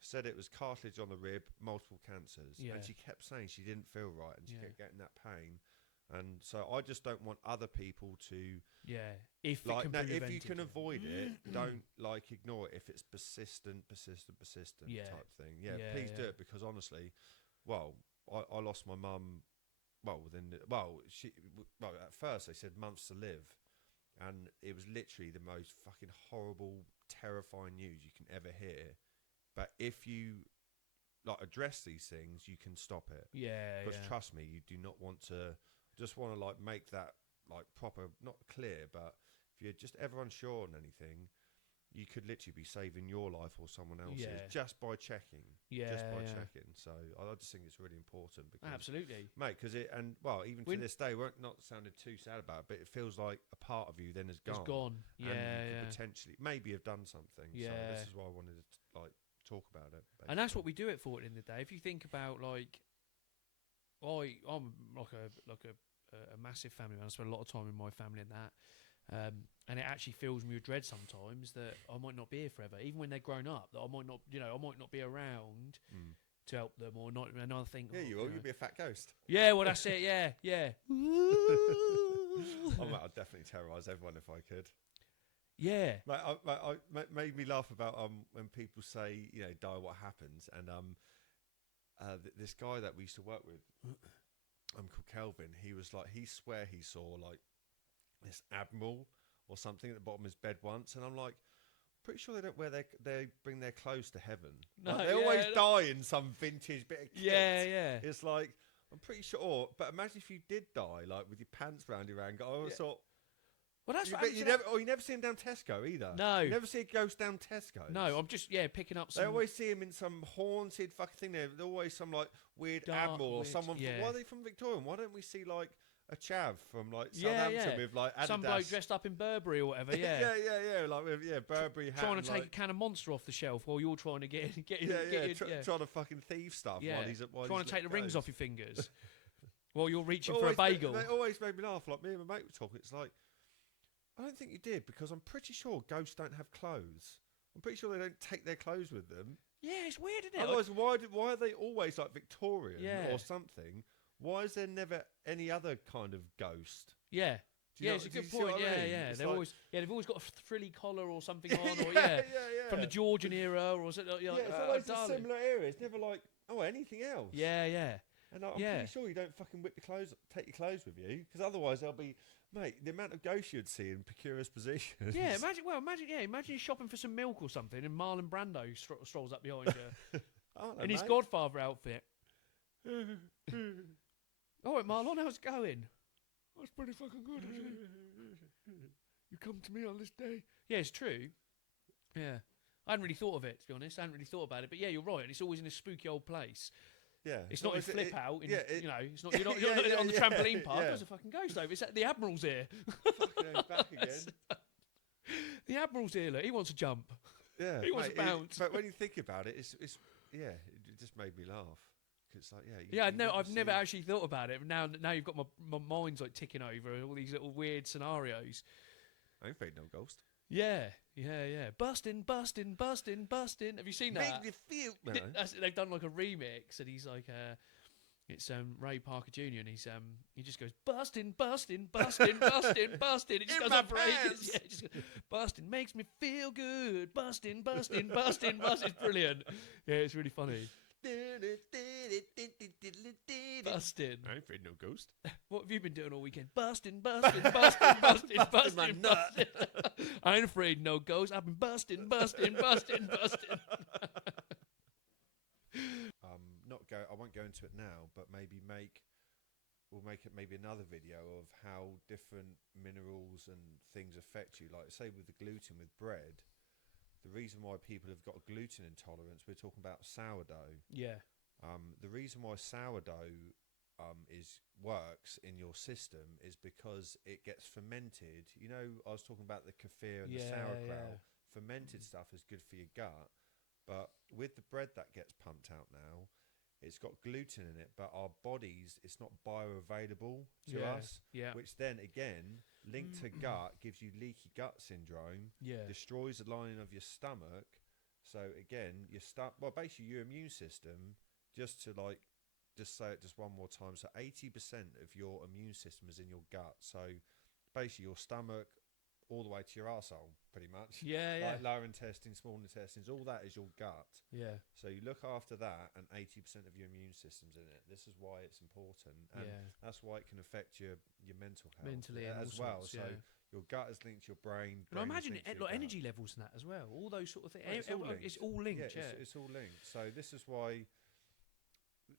said it was cartilage on the rib, multiple cancers. And she kept saying she didn't feel right, and she kept getting that pain. And so I just don't want other people to if you can avoid it, don't ignore it if it's persistent type thing. Please do it, because honestly, I lost my mum at first they said months to live, and it was literally the most fucking horrible, terrifying news you can ever hear. But if you address these things, you can stop it. Because trust me, you do not want to. Just want to make that proper, not clear, but if you're just ever unsure on anything, you could literally be saving your life or someone else's just by checking. Checking. So I just think it's really important. Because, absolutely, mate. Because even to this day, we're not sounded too sad about it, but it feels like a part of you then has gone. It's gone. And you could potentially maybe have done something. So this is why I wanted to talk about it. Basically. And that's what we do it for at the end of the day. If you think about I'm like a massive family man. I spend a lot of time with my family and that, and it actually fills me with dread sometimes that I might not be here forever, even when they're grown up. That I might not be around to help them or not. And I think, you will. You'll be a fat ghost. Yeah, well, that's it. Yeah. I'd definitely terrorise everyone if I could. Yeah. I made me laugh about when people say, die, what happens, and this guy that we used to work with, called Kelvin, he was he swear he saw this admiral or something at the bottom of his bed once, and I'm like, pretty sure they don't they bring their clothes to heaven. No, they always die in some vintage bit of kit. Yeah. It's I'm pretty sure, but imagine if you did die with your pants round your ankle. I always thought. Well, that's you never see him down Tesco either. No, you never see a ghost down Tesco. No, I'm just picking up. They always see him in some haunted fucking thing. There's always some weird admiral or someone. Why are they from Victoria? Why don't we see a chav from Southampton with Adidas? Some bloke dressed up in Burberry or whatever. Yeah, Burberry hat. Trying to take a can of Monster off the shelf while you're trying to get trying to fucking thieve stuff. While trying to take the rings off your fingers while you're reaching for a bagel. They always made me laugh. Me and my mate were talking. It's I don't think you did, because I'm pretty sure ghosts don't have clothes. I'm pretty sure they don't take their clothes with them. Yeah, it's weird, isn't it? Otherwise, why are they always like Victorian Yeah. or something? Why is there never any other kind of ghost? Yeah. Do you know- It's a do you good see what point. I Yeah, mean? yeah. It's They've like- always, they've always got a frilly collar or something on, or yeah. from the Georgian era, or something. You're like, It's "Oh, always a darling." similar area. It's never like anything else. Yeah, yeah. And I'm Yeah. pretty sure you don't fucking take your clothes with you, because otherwise they'll be, mate. The amount of ghosts you'd see in precarious positions. Yeah, imagine you're shopping for some milk or something, and Marlon Brando strolls up behind you Aren't they, in his mate? Godfather outfit. All right, Marlon, how's it going? That's pretty fucking good, isn't it? You come to me on this day. Yeah, it's true. Yeah. I hadn't really thought of it, to be honest. I hadn't really thought about it. But yeah, you're right. It's always in a spooky old place. Yeah, It's not in always- Flip Out. yeah, it- You know, it's not. You're not Yeah, on the yeah, trampoline park. yeah. There's a fucking ghost over. It's at the Admiral's here. Fucking hell, back again. The Admiral's here. Look, he wants to jump. Yeah, He wants to mate, bounce. but when you think about it, it's yeah, it just made me laugh. 'Cause it's like Yeah, you no, I've never see- actually thought about it. Now you've got my mind's like ticking over all these little weird scenarios. I ain't afraid no ghost. Yeah. Bustin'. Have you seen that? Make me feel. No. They've done like a remix, and he's like, it's Ray Parker Jr. and he just goes bustin'. It just In does my a break. pants. Yeah, just bustin' makes me feel good. Bustin'. It's brilliant. Yeah, it's really funny. Bustin'. I ain't afraid no ghost. What have you been doing all weekend? Bustin'. Busting my nut. I ain't afraid no ghosts. I've been bustin'. I won't go into it now, but we'll make it maybe another video of how different minerals and things affect you. Like say with the gluten with bread, the reason why people have got gluten intolerance, we're talking about sourdough. Yeah. The reason why sourdough works in your system is because it gets fermented. You know, I was talking about the kefir and the sauerkraut. Yeah. Fermented stuff is good for your gut, but with the bread that gets pumped out now, it's got gluten in it, but our bodies, it's not bioavailable to us, Yeah. which then again, linked to gut, gives you leaky gut syndrome, Yeah. destroys the lining of your stomach. So again, basically your immune system, just say it just one more time. So 80% of your immune system is in your gut. So basically your stomach all the way to your arsehole, pretty much. Yeah. Like lower intestine, small intestines, all that is your gut. Yeah. So you look after that, and 80% of your immune system's in it. This is why it's important, and that's why it can affect your mental health Mentally and as all well. sorts, So yeah. your gut is linked to your brain. And I brain is imagine linked to your gut. energy levels and that as well. All those sort of things. Well, It's all linked. Yeah. It's all linked. So this is why.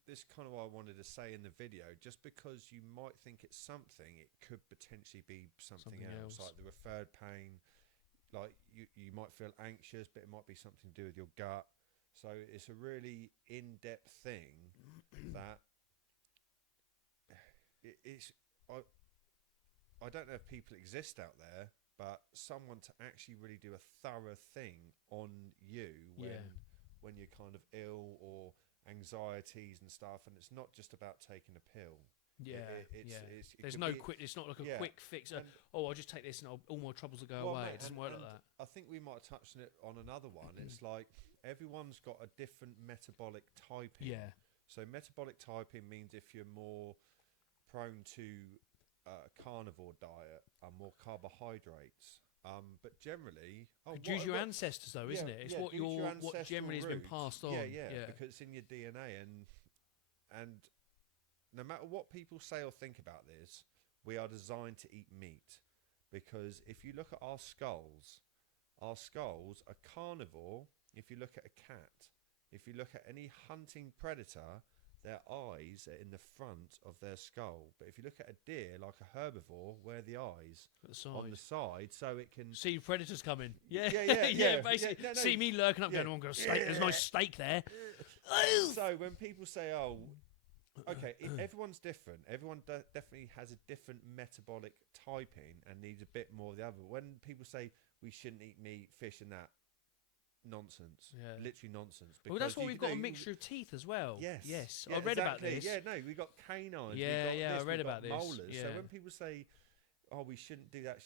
This is kind of what I wanted to say in the video. Just because you might think it's something, it could potentially be something else. Like the referred pain. Like you might feel anxious, but it might be something to do with your gut. So it's a really in-depth thing that it's. I don't know if people exist out there, but someone to actually really do a thorough thing on you when you're kind of ill or anxieties and stuff, and it's not just about taking a pill. There's no quick. It's not like a quick fix. I'll just take this and all my troubles will go away. Mate, It doesn't work like that. I think we might have touched on it on another one. It's like everyone's got a different metabolic typing. Yeah. So metabolic typing means if you're more prone to carnivore diet and more carbohydrates. But generally, due to your ancestors, though, isn't it? It's what generally has been passed on. Yeah, because it's in your DNA, and no matter what people say or think about this, we are designed to eat meat. Because if you look at our skulls are carnivore. If you look at a cat, if you look at any hunting predator, their eyes are in the front of their skull. But if you look at a deer, like a herbivore, where are the eyes? On the side, so it can see predators coming. Yeah. Basically, Yeah, no, see me lurking up, going, "Oh, got a steak. There's a nice steak there." So when people say, "Oh," okay, everyone's different. Everyone definitely has a different metabolic typing and needs a bit more of the other. When people say we shouldn't eat meat, fish, and that, nonsense. Yeah. Literally nonsense. Well, that's why we've got a mixture of teeth as well. Yes. I read about this. Yeah, no, we got canines. I read about this. Molars. Yeah. So when people say, "Oh, we shouldn't do that,"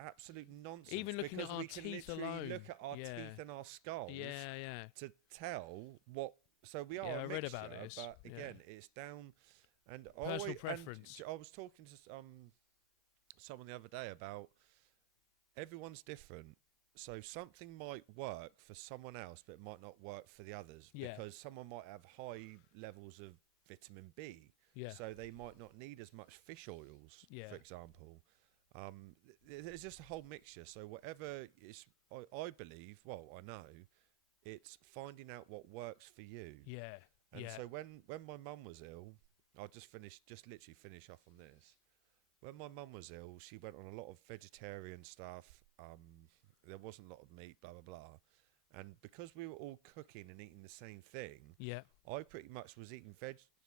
absolute nonsense. Even looking at because our we can teeth literally alone. look at our Yeah. teeth and our skulls Yeah. to tell what. So we are. Yeah, a I read about mixture, this. but Yeah. again, it's down. And Personal preference. I was talking to someone the other day about everyone's different. So something might work for someone else, but it might not work for the others. Yeah. Because someone might have high levels of vitamin B, Yeah. so they might not need as much fish oils, Yeah. for example. It's just a whole mixture. So whatever is, I believe, well, I know, it's finding out what works for you. Yeah. And Yeah. so when my mum was ill, I'll just literally finish off on this. When my mum was ill, she went on a lot of vegetarian stuff. There wasn't a lot of meat, blah, blah, blah. And because we were all cooking and eating the same thing, Yeah. I pretty much was eating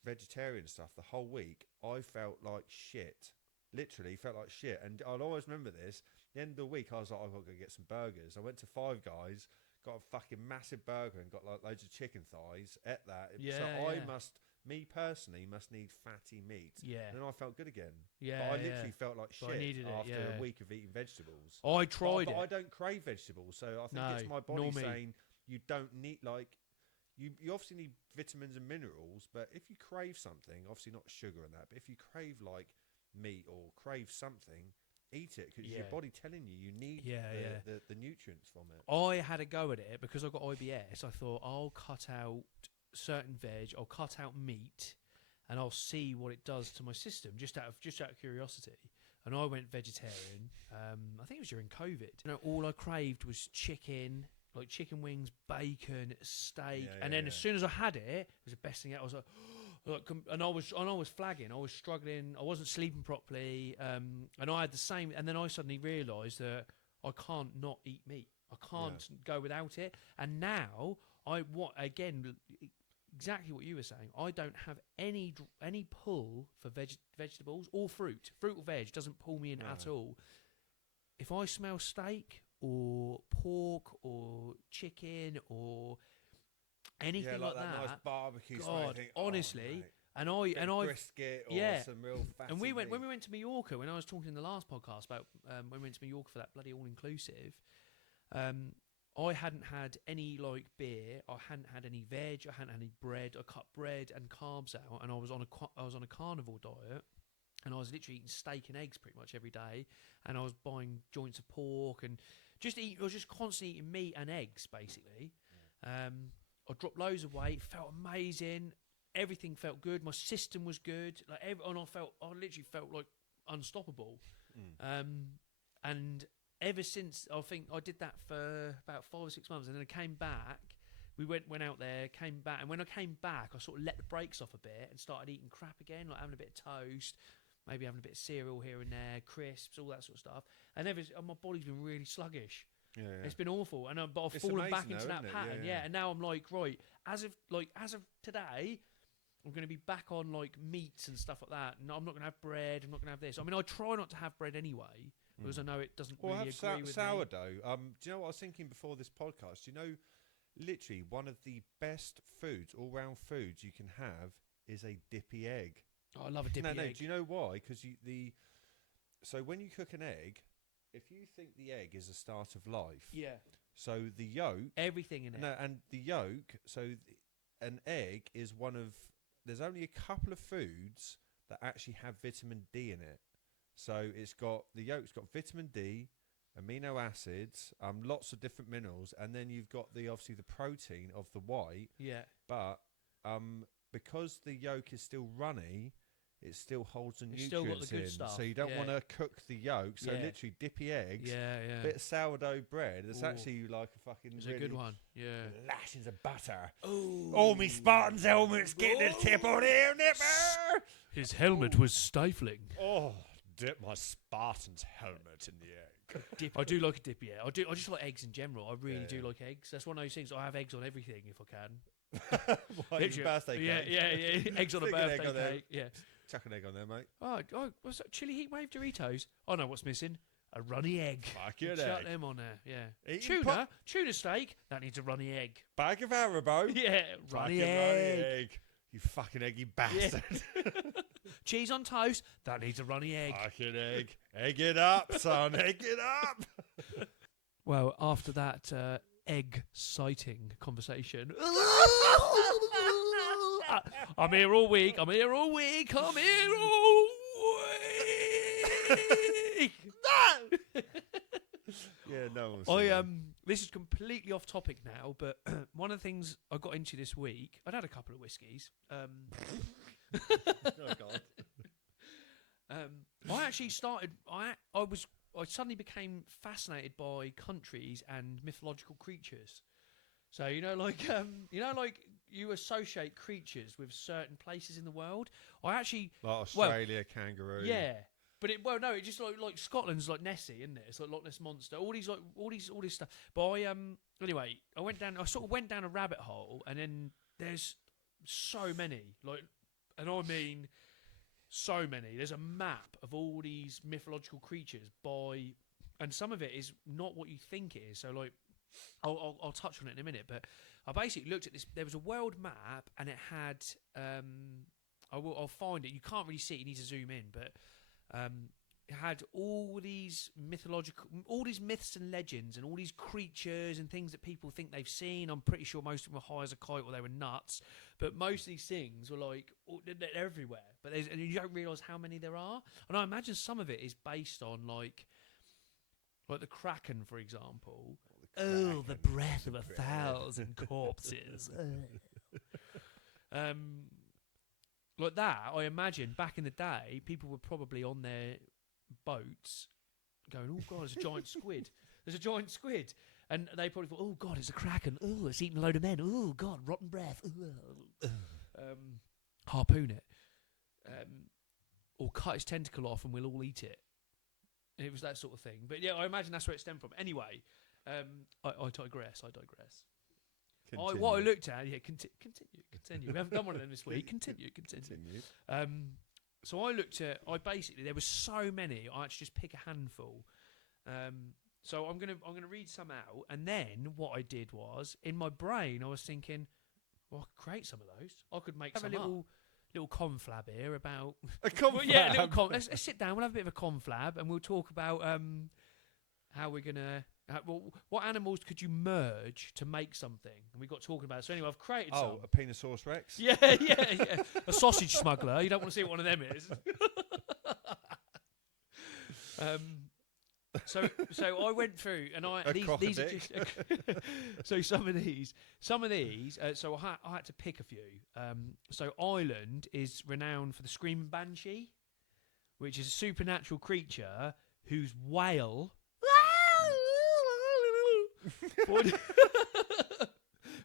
vegetarian stuff the whole week. I felt like shit. Literally felt like shit. And I'll always remember this. At the end of the week, I was like, I've got to go get some burgers. I went to Five Guys, got a fucking massive burger and got like loads of chicken thighs, ate that. Yeah, So yeah. me personally, must need fatty meat. Yeah. And then I felt good again. Yeah. But I literally felt like But I shit needed it, after yeah. a week of eating vegetables. I tried but it. I don't crave vegetables, so I think No, it's my body nor me. saying you don't need you obviously need vitamins and minerals, but if you crave something, obviously not sugar and that, but if you crave like meat or crave something, eat it because your Yeah. body telling you need Yeah, the nutrients from it. I had a go at it because I got IBS. I thought I'll cut out certain veg, I'll cut out meat, and I'll see what it does to my system just out of curiosity. And I went vegetarian. I think it was during COVID. You know, all I craved was chicken, like chicken wings, bacon, steak, Yeah, and yeah, then as yeah. soon as I had it, it was the best thing. I was like, and I was flagging. I was struggling. I wasn't sleeping properly. And I had the same. And then I suddenly realised that I can't not eat meat. I can't go without it. And now exactly what you were saying. I don't have any pull for vegetables or fruit. Fruit or veg doesn't pull me in at No. all. If I smell steak or pork or chicken or anything like that, nice barbecue. God, thing. honestly, Oh, and I brisket or yeah. some real fatty and we went when meat. we went to Mallorca. When I was talking in the last podcast about when we went to Mallorca for that bloody all inclusive, I hadn't had any like beer. I hadn't had any veg. I hadn't had any bread. I cut bread and carbs out, and I was on a carnivore diet, and I was literally eating steak and eggs pretty much every day, and I was buying joints of pork and I was just constantly eating meat and eggs basically. I dropped loads of weight. Felt amazing. Everything felt good. My system was good. Like and I literally felt like unstoppable. And ever since, I think I did that for about 5 or 6 months, and then I came back. We went out there, came back, and when I came back, I sort of let the brakes off a bit and started eating crap again, like having a bit of toast, maybe having a bit of cereal here and there, crisps, all that sort of stuff. And my body's been really sluggish. Yeah, yeah. It's been awful, and but I've It's fallen amazing back into though, that isn't it? pattern. Yeah, yeah. And now I'm like, right, as of today, I'm going to be back on like meats and stuff like that. No, I'm not going to have bread. I'm not going to have this. I mean, I try not to have bread anyway because I know it doesn't Well, really have agree with me. sourdough. Do you know what I was thinking before this podcast? Do you know, literally one of the best foods, all-round foods you can have is a dippy egg. Oh, I love a dippy No, egg. do you know why? Because so when you cook an egg, if you think the egg is the start of life, Yeah, so the yolk, everything in it. no, and the yolk, an egg is one of. There's only a couple of foods that actually have vitamin D in it. So the yolk's got vitamin D, amino acids, lots of different minerals, and then you've got obviously the protein of the white. Yeah, But because the yolk is still runny, it still holds the It's still got nutrients the good in. stuff, So you don't yeah. want to cook the yolk. So Yeah. literally dippy eggs, yeah. bit of sourdough bread. It's Ooh. actually like a fucking It's really a good one. Yeah. lashings of butter. Oh, All me Spartans helmets getting the tip on here, nipper. his helmet was stifling. Oh, dip my Spartan's helmet in the egg. I do like a dippy egg. I just like eggs in general. I really Yeah, do yeah. like eggs. That's one of those things. I have eggs on everything if I can. Like your birthday cake. Yeah. Eggs on a Stick an egg birthday on there. cake. Yeah. Chuck an egg on there, mate. Oh, what's that? Chili heat wave Doritos. I know what's missing. A runny egg. Fucking Chuck egg. them on there. Yeah. Eating Tuna steak. That needs a runny egg. Bag of Haribo. Yeah. Fucking Runny egg. You fucking eggy bastard. cheese on toast. That needs a runny egg. Fucking egg. Egg it up, son. Egg it up. Well, after that egg sighting conversation, I'm here all week. I'm here all week. I'm here all week. Yeah, no. This is completely off topic now, but one of the things I got into this week, I'd had a couple of whiskies. Oh God. I actually started. I suddenly became fascinated by countries and mythological creatures. So like you associate creatures with certain places in the world. I actually Like Australia, kangaroo. yeah. But it just like Scotland's like Nessie, isn't it? It's like Loch Ness Monster. All this stuff. But anyway, I sort of went down a rabbit hole, and then there's so many, and I mean so many. There's a map of all these mythological creatures and some of it is not what you think it is. So like, I'll touch on it in a minute. But I basically looked at this. There was a world map, and it had I'll find it. You can't really see it. You need to zoom in, but. It had all these myths and legends and all these creatures and things that people think they've seen. I'm pretty sure most of them were high as a kite or they were nuts. But most of these things were like, they're everywhere. And you don't realise how many there are. And I imagine some of it is based on like the Kraken, for example. Oh, the breath of 1,000 corpses. Like that, I imagine back in the day, people were probably on their boats going, oh, God, there's a giant squid. There's a giant squid. And they probably thought, oh, God, it's a kraken. Oh, it's eating a load of men. Oh, God, rotten breath. Harpoon it. Or cut its tentacle off and we'll all eat it. And it was that sort of thing. But, yeah, I imagine that's where it stemmed from. Anyway, I digress. What I looked at, continue. We haven't done one of them this week. Continue. So I looked at, there was so many. I actually just pick a handful. So I'm gonna read some out, and then what I did was in my brain I was thinking, well, I could create some of those. I could make some little conflab here about a conflab. Yeah, a little let's sit down. We'll have a bit of a conflab, and we'll talk about how we're gonna. What animals could you merge to make something? And we got talking about it. So anyway, I've created some. Oh, a Penosaurus Rex? Yeah. A sausage smuggler. You don't want to see what one of them is. So I went through, and these are just. So some of these. So I had to pick a few. So Ireland is renowned for the screaming banshee, which is a supernatural creature whose wail.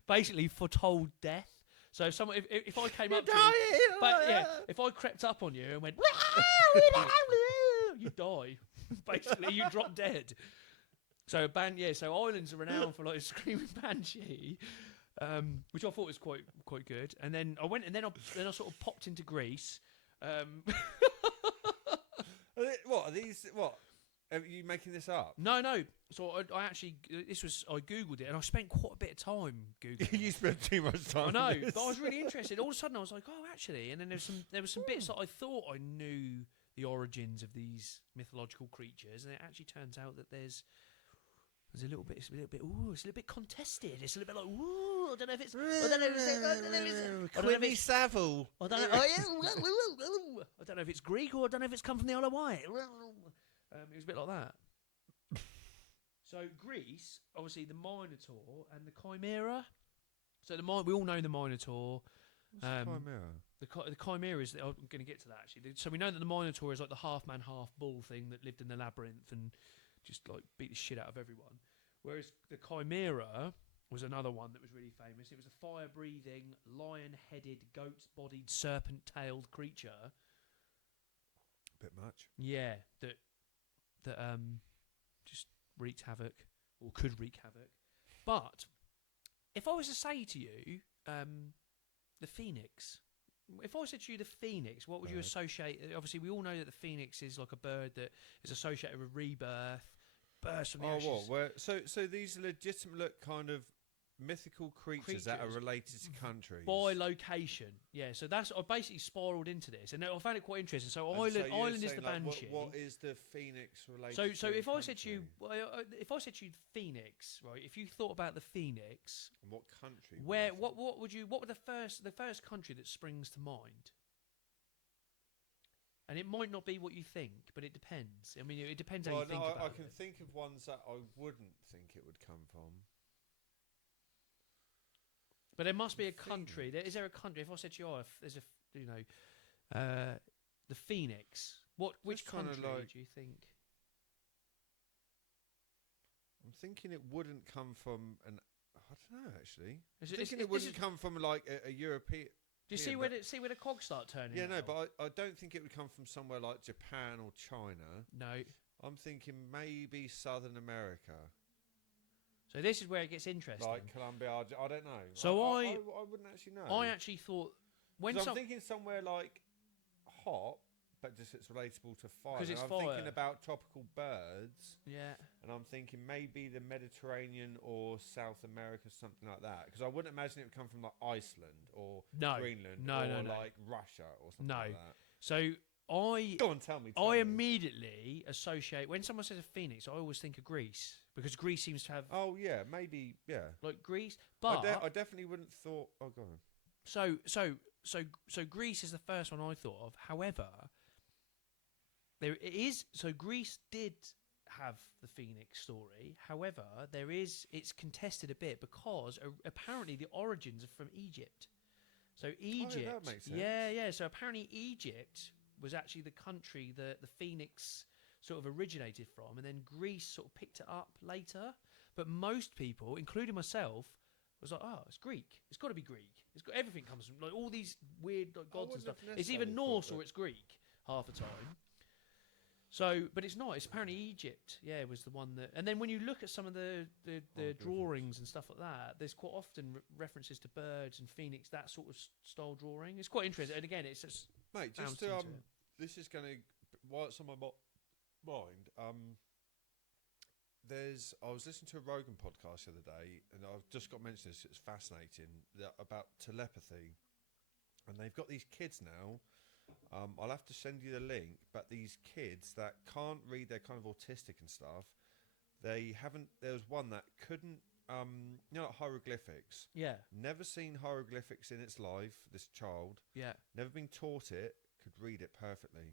Basically foretold death. So if I came up to you, if I crept up on you and went, you die. Basically, you drop dead. So Ireland's are renowned for like a screaming banshee, which I thought was quite good. And then I went, and then I sort of popped into Greece. What are these? What? Are you making this up? No. So I actually, I googled it, and I spent quite a bit of time googling. You spent too much time. I know, but I was really interested. All of a sudden, I was like, oh, actually, and then there was some bits that I thought I knew the origins of these mythological creatures, and it actually turns out that there's a little bit. It's a little bit contested. It's a little bit like, ooh, I don't know if it's Quimmy Savile. I don't know if it's Greek or I don't know if it's come from the Isle of Wight. It was a bit like that. So Greece, obviously the Minotaur and the Chimera. So we all know the Minotaur. What's the Chimera? The Chimera is. I'm going to get to that actually. So we know that the Minotaur is like the half man, half bull thing that lived in the labyrinth and just like beat the shit out of everyone. Whereas the Chimera was another one that was really famous. It was a fire-breathing, lion-headed, goat-bodied, serpent-tailed creature. Bit much. Yeah, that just wreaked havoc, or could wreak havoc. But if I was to say to you, the phoenix. If I said to you the phoenix, what would you associate? Obviously, we all know that the phoenix is like a bird that is associated with rebirth, burst from the ashes. So these legitimate kind of mythical creatures that are Creatures. related to countries. by location. Yeah, so that's I basically spiraled into this, and I found it quite interesting. So And Island, so you're Island is saying, the like, banshee. What is the phoenix related? So to if in I said to you, country? if I said to you phoenix, right? If you thought about the phoenix, And what country? would where I think? what would you what would the first country that springs to mind? And it might not be what you think, but it depends. I mean, it depends how Well, you think no, about I it. can think of ones that I wouldn't think it would come from. But there must be a The country. Is there a country? If I said to you, oh, if there's a, the Phoenix. Which Just trying to, country like- do you think? I'm thinking it wouldn't come from an. I don't know actually. Is I'm it- thinking is- it wouldn't is- come from like a European. Do you see yeah, where but- the cogs start turning? Yeah, no, now? but I don't think it would come from somewhere like Japan or China. No. I'm thinking maybe Southern America, So this is where it gets interesting. like Colombia. I don't know. So I wouldn't actually know. I actually thought when 'Cause I'm some thinking somewhere like hot, but just it's relatable to fire. 'Cause it's And I'm fire. thinking about tropical birds, yeah. and I'm thinking maybe the Mediterranean or South America, something like that. Because I wouldn't imagine it would come from like Iceland or No. Greenland No, or no, no. like Russia or something No. like that. So I Go on, tell me. I immediately associate when someone says a phoenix, I always think of Greece because Greece seems to have Oh yeah, maybe yeah. like Greece, I, but I definitely wouldn't thought. Oh, go on. so Greece is the first one I thought of. However, there it is. So Greece did have the Phoenix story. However, it's contested a bit because apparently the origins are from Egypt. So Egypt, that makes sense. yeah. So apparently Egypt was actually the country that the Phoenix sort of originated from, and then Greece sort of picked it up later. But most people, including myself, was like, "Oh, it's Greek. It's got to be Greek. Everything comes from like all these weird like, gods and wouldn't stuff. have It's either necessarily thought Norse that. or it's Greek half the time." So, but it's not. It's apparently Egypt. Yeah, was the one that. And then when you look at some of the Hieroglyphics. drawings and stuff like that, there's quite often references to birds and phoenix, that sort of style drawing. It's quite interesting. And again, it's just Mate, just bounced to into it. this is going to while it's on my mind. I was listening to a Rogan podcast the other day, and I've just got mentioned this. It's fascinating about telepathy, and they've got these kids now. I'll have to send you the link, but these kids that can't read, they're kind of autistic and stuff. They haven't. There was one that couldn't. Like hieroglyphics. Yeah, Never seen hieroglyphics in its life. This child. yeah. Never been taught it. Could read it perfectly.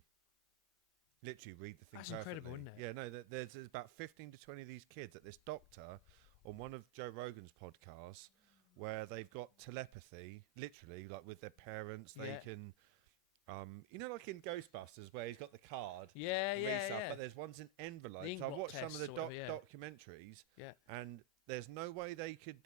Literally read the thing That's perfectly. incredible, isn't it? Yeah, no, there's about 15 to 20 of these kids at this doctor on one of Joe Rogan's podcasts where they've got telepathy, literally, like with their parents. They Yeah. can, like in Ghostbusters where he's got the card. Yeah, and yeah, read stuff, yeah. but there's ones in envelopes. The ink I've blot watched some of tests the or whatever, yeah. documentaries, Yeah. and there's no way they could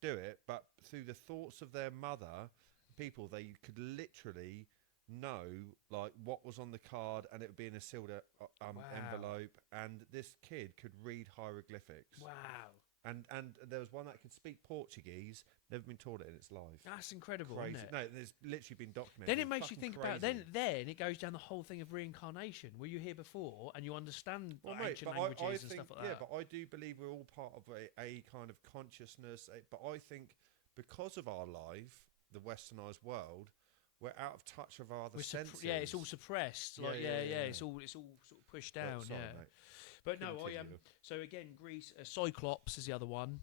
do it, but through the thoughts of their mother, people, they could literally know like what was on the card, and it would be in a sealed Wow. envelope, and this kid could read hieroglyphics. Wow, And there was one that could speak Portuguese, never been taught it in its life. that's incredible, Crazy. isn't it? No, there's literally been documented. Then it It's makes you fucking think about crazy. then it goes down the whole thing of reincarnation. Were you here before and you understand Well, like, mate, ancient but languages I and think, stuff like yeah, that? but I do believe we're all part of a kind of consciousness. But I think because of our life, the westernised world, we're out of touch with our other We're senses. yeah, it's all suppressed. Yeah, Like yeah, yeah, yeah. It's all sort of pushed Yeah, down. sorry, yeah. mate. But no, Continue. so again, Greece, Cyclops is the other one.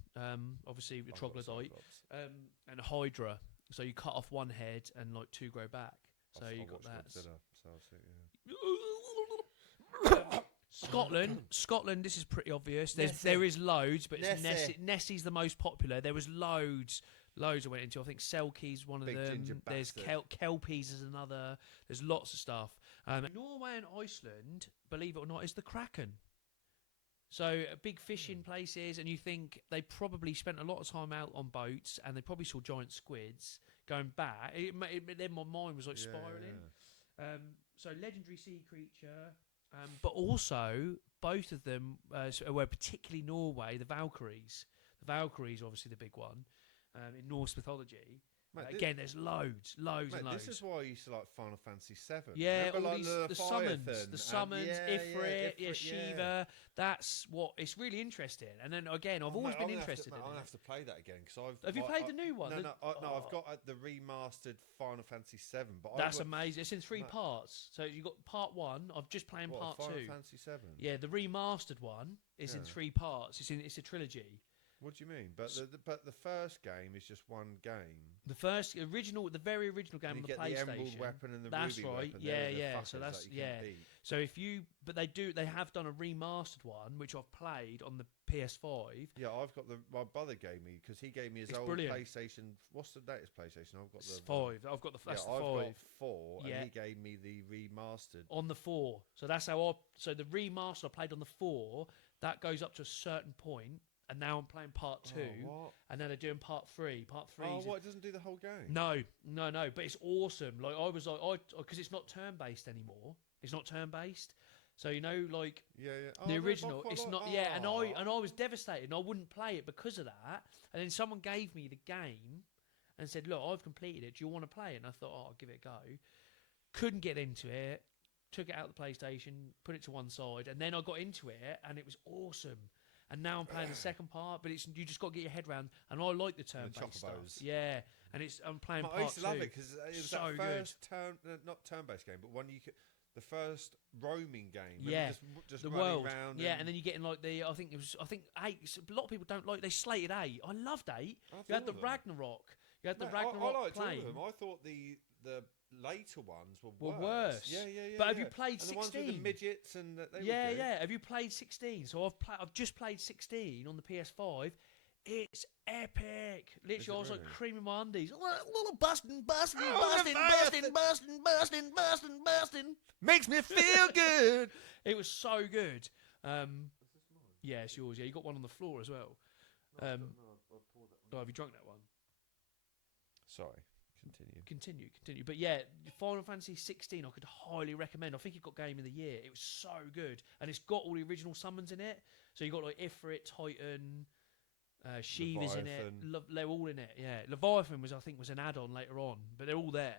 Obviously the I've got troglodyte, Cyclops. and Hydra. So you cut off one head and like two grow back. So I've you got watched that. Godzilla, so I'll see, yeah. Scotland. This is pretty obvious. Nessie. There is loads, but it's Nessie. Nessie's the most popular. There was loads I went into. I think Selkie's one of Big ginger them. There's bastard. Kelpies is another. There's lots of stuff. Norway and Iceland, believe it or not, is the Kraken. So big fishing places, and you think they probably spent a lot of time out on boats, and they probably saw giant squids going back. Then my mind was like Yeah, spiraling. yeah. So legendary sea creature, but also both of them were particularly Norway, the Valkyries. The Valkyries are obviously the big one in Norse mythology. Mate, Again, there's loads and loads. this is why I used to like Final Fantasy VII. Yeah, Remember, all like, these, the Leviathan summons, and- Ifrit, Ifrit, Shiva. That's what it's really interesting. And then again, I've Oh, always mate, been I'm gonna have interested to, in I'm gonna it. have to play that again because I've. Have you played the new one? No, Oh. I've got the remastered Final Fantasy VII, but That's I've amazing. It's in 3 Mate. parts. So you got part 1. I've just playing got part Final 2. Fantasy VII. Yeah, the remastered one is in Yeah. 3 parts. It's a trilogy. What do you mean? But the first game is just one game. The very original game And on you the get PlayStation. the emerald weapon and the That's ruby right. weapon. Yeah, They're the yeah. So fuckers that's that you can beat. So but they have done a remastered one which I've played on the PS5. Yeah, I've got my brother gave me because he gave me his It's old brilliant. PlayStation. What's the latest PlayStation? I've got It's the 5. I've got the that's yeah, the I've 5 got 4, Yeah. and he gave me the remastered. on the 4. So that's how so the remaster I played on the 4 that goes up to a certain point, and now I'm playing part 2, what? and now they're doing part 3. Part 3. Oh, what? It doesn't do the whole game. No, but it's awesome. Like I was like, because it's not turn-based anymore. It's not turn-based. So like Yeah, yeah. Oh, the no, original, quite it's like- not. Yeah, and Oh. I was devastated. And I wouldn't play it because of that. And then someone gave me the game and said, "Look, I've completed it. Do you want to play it?" And I thought, "Oh, I'll give it a go." Couldn't get into it. Took it out of the PlayStation, put it to one side, and then I got into it, and it was awesome. And now I'm playing the second part, but you just got to get your head round. And I like the turn-based stuff. chocobos. Yeah, and I'm playing Mate, part I used to 2. love it because it was So that good. first not turn-based game, but one you could. The first roaming game. Remember, Yeah, just the running world. around. Yeah, and then you get in like I think 8. A lot of people don't like. They slated 8. I loved 8. You had the Ragnarok. You had the Mate, Ragnarok I liked plane. all of them. I thought the later ones were Were worse. worse. Yeah, yeah, yeah. But have you yeah. played and the ones with the 16? midgets and they Yeah, were good. yeah. Have you played 16? So I've just played 16 on the PS5. It's epic. Literally, I was like really? creaming my undies. Busting. Makes me feel good. It was so good. Yeah, it's yours. Yeah, you got one on the floor as well. Oh, have you drunk that one? Sorry, continue. Continue. But yeah, Final Fantasy 16 I could highly recommend. I think it got Game of the Year. It was so good. And it's got all the original summons in it. So you got like Ifrit, Titan, Shiva's in it. Leviathan. They're all in it, yeah. Leviathan was an add-on later on. But they're all there.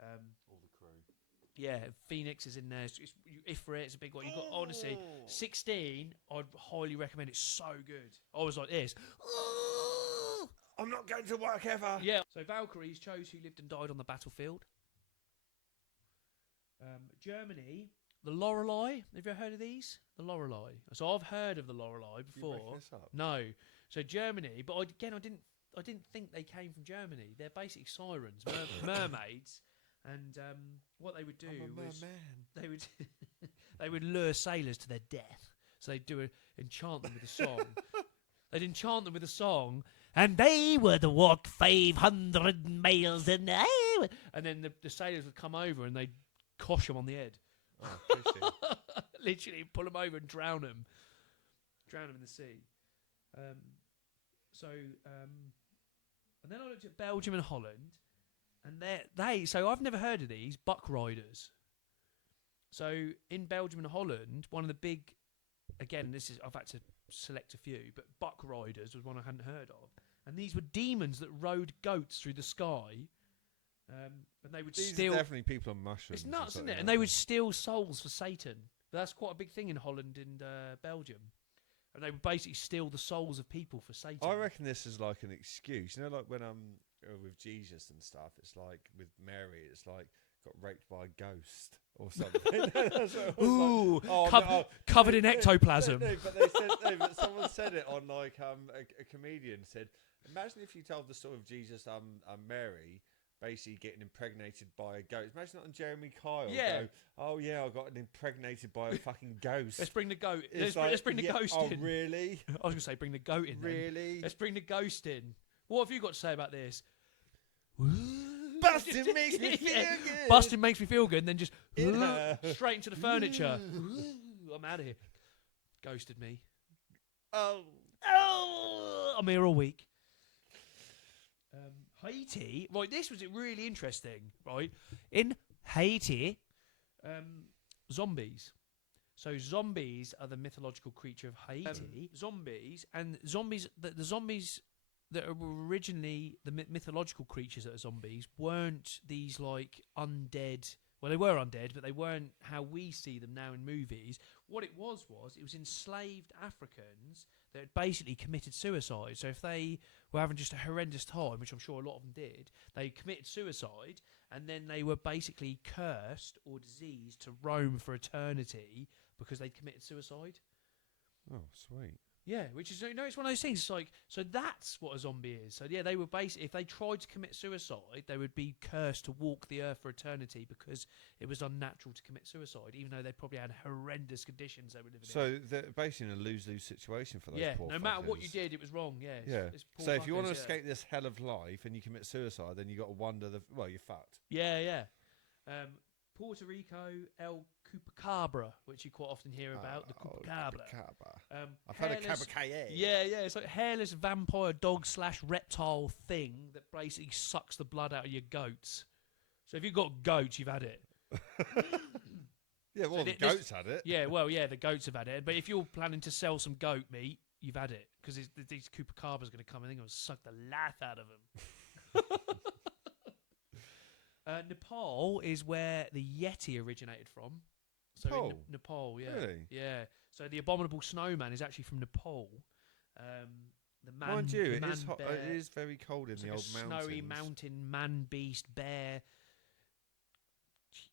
All the crew. Yeah, Phoenix is in there. Ifrit is a big one. You got honestly 16. I'd highly recommend. It's so good. I was like this. I'm not going to work ever. Yeah. So Valkyries chose who lived and died on the battlefield. Germany, the Lorelei. Have you ever heard of these? The Lorelei. So I've heard of the Lorelei You before. making this up? No. So Germany, but I didn't think they came from Germany. They're basically sirens, mermaids, and what they would do was they would they would lure sailors to their death. So they'd enchant them with a song. They'd enchant them with a song, and they were to walk 500 miles an hour. And then the sailors would come over and they'd cosh them on the head. Oh, appreciate it. Literally pull them over and drown them in the sea. And then I looked at Belgium and Holland, and so I've never heard of these buck riders. So in Belgium and Holland, one of the big, again, I've had to select a few, but buck riders was one I hadn't heard of, and these were demons that rode goats through the sky, and they would These steal. are definitely people on mushrooms. It's or nuts, isn't something it? And like they would that. steal souls for Satan. But that's quite a big thing in Holland and Belgium. And they would basically steal the souls of people for Satan. I reckon this is like an excuse. You know, like when with Jesus and stuff, it's like with Mary, it's like got raped by a ghost or something. That's what it was Ooh, like. Oh, covered in ectoplasm. No, but they said, but someone said it on like a comedian said, imagine if you told the story of Jesus, Mary basically getting impregnated by a ghost. Imagine that on Jeremy Kyle. Yeah. Go, oh yeah, I got impregnated by a fucking ghost. Let's bring the goat. It's Let's bring the yeah, ghost oh, in. really? I was going to say bring the goat in. Then. Really? Let's bring the ghost in. What have you got to say about this? Busting makes me feel Yeah. good. Busting makes me feel good, and then just Yeah. straight into the furniture. I'm out of here. Ghosted me. Oh, I'm here all week. Haiti, right? This was really interesting, right? In Haiti, zombies. So zombies are the mythological creature of Haiti. Zombies. The that were originally the mythological creatures that are zombies weren't these like undead. Well, they were undead, but they weren't how we see them now in movies. What it was enslaved Africans that had basically committed suicide. So if they were having just a horrendous time, which I'm sure a lot of them did, they committed suicide, and then they were basically cursed or diseased to roam for eternity because they'd committed suicide. Oh, sweet. Yeah, which is, it's one of those things. It's like, so that's what a zombie is. So yeah, they were basically, if they tried to commit suicide, they would be cursed to walk the earth for eternity because it was unnatural to commit suicide, even though they probably had horrendous conditions they were living in. So they're basically in a lose-lose situation for those poor no matter what you fuckers. did, it was wrong. Yeah. It's poor So if you want to fuckers, escape this hell of life and you commit suicide, then you got to wonder you're fucked. Yeah. Puerto Rico, El Chupacabra, which you quite often hear about, the Chupacabra. I've heard of cabaret. Yeah, it's like hairless vampire dog / reptile thing that basically sucks the blood out of your goats. So if you've got goats, you've had it. Yeah, well, So the goats had it. Yeah, well, yeah, the goats have had it. But if you're planning to sell some goat meat, you've had it. Because these Chupacabras are going to come and they're going to suck the life out of them. Nepal is where the Yeti originated from. So Nepal? in Nepal, yeah. Really? Yeah. So the abominable snowman is actually from Nepal. The man, Mind you, the it man is hot. bear, It is very cold in it's the like old a mountains. snowy mountain, man, beast, bear,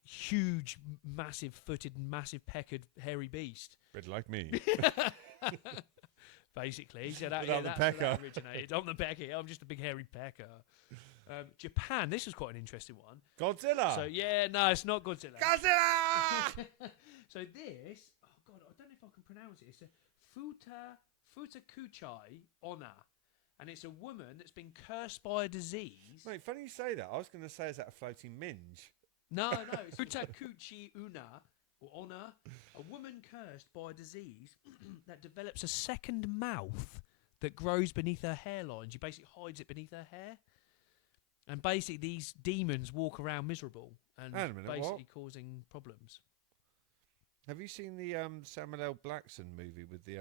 huge, massive-footed, massive-peckered, hairy beast. Bit like me. Basically, so that, Without the that's where that pecker. originated. I'm the pecker. I'm just a big hairy pecker. Japan. This was quite an interesting one. Godzilla. So yeah, no, it's not Godzilla. Godzilla. So this, oh god, I don't know if I can pronounce it. It's a Futakuchai Onna, and it's a woman that's been cursed by a disease. Mate, funny you say that. I was going to say, is that a floating minge? No, it's Futakuchi Una or Onna, a woman cursed by a disease that develops a second mouth that grows beneath her hairline. She basically hides it beneath her hair. And basically, these demons walk around miserable and Hang a minute, basically causing problems. Have you seen the Samuel L. Jackson movie with the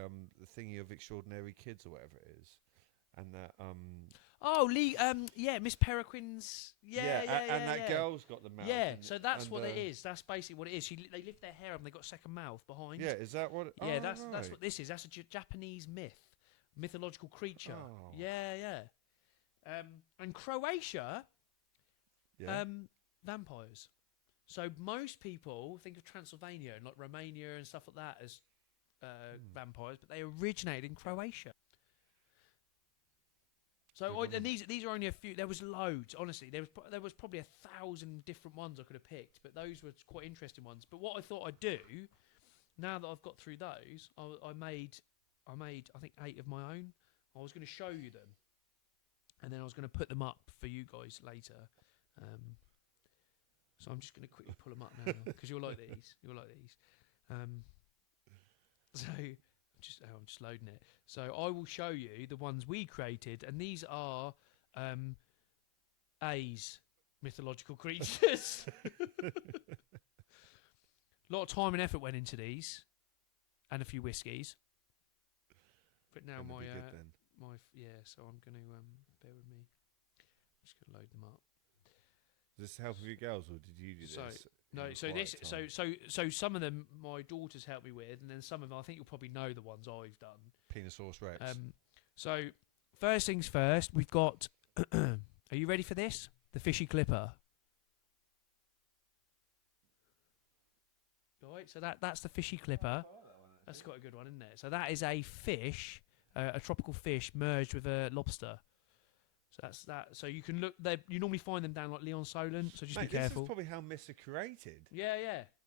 thingy of extraordinary kids or whatever it is, and that Oh, Lee, Miss Peregrine's, and that girl's got the mouth. Yeah, and- so that's and, what it is. That's basically what it is. They lift their hair up and they got a second mouth behind. Yeah, is that what? Yeah, oh, that's right. what this is. That's a Japanese mythological creature. Oh. Yeah. And Croatia, Yeah. vampires. So most people think of Transylvania and like Romania and stuff like that as vampires, but they originated in Croatia. So and these are only a few. There was loads. Honestly, there was probably 1,000 different ones I could have picked, but those were quite interesting ones. But what I thought I'd do, now that I've got through those, I made I think 8 of my own. I was going to show you them, and then I was going to put them up for you guys later. So I'm just going to quickly pull them up now because you'll like these. You'll like these. So I'm just loading it. So I will show you the ones we created, and these are A's mythological creatures. A lot of time and effort went into these, and a few whiskies. But now Gonna my be good then. so I'm going to bear with me. I'm just going to load them up. Does this help with your girls, or did you do So, this? No, in so quiet this, time? so some of them my daughters helped me with, and then some of them I think you'll probably know the ones I've done. Penosaurus Rex. So first things first, we've got. Are you ready for this? The fishy clipper. Right, so that's the fishy clipper. That's quite a good one, isn't it? So that is a fish, a tropical fish merged with a lobster. So that's that. So you can look. You normally find them down like Leon Solent. So just Mate, be careful. This is probably how myths are created. Yeah.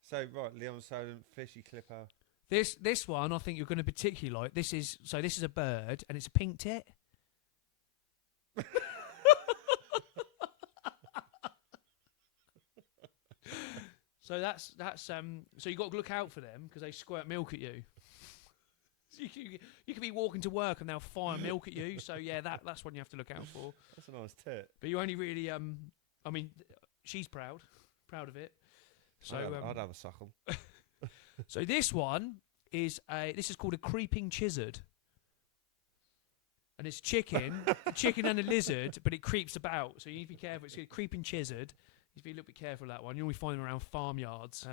So right, Leon Solent, fishy clipper. This one I think you're going to particularly like. This is a bird and it's a pink tit. So that's so you got to look out for them because they squirt milk at you. So you could be walking to work and they'll fire milk at you. So yeah, that's one you have to look out for. That's a nice tit. But you only really I mean, she's proud of it. So I'd have a suckle. So this one is called a creeping chizard. and it's chicken, chicken and a lizard, but it creeps about, so you need to be careful. It's a creeping chizard. You need to be a little bit careful of that one. You only find them around farmyards.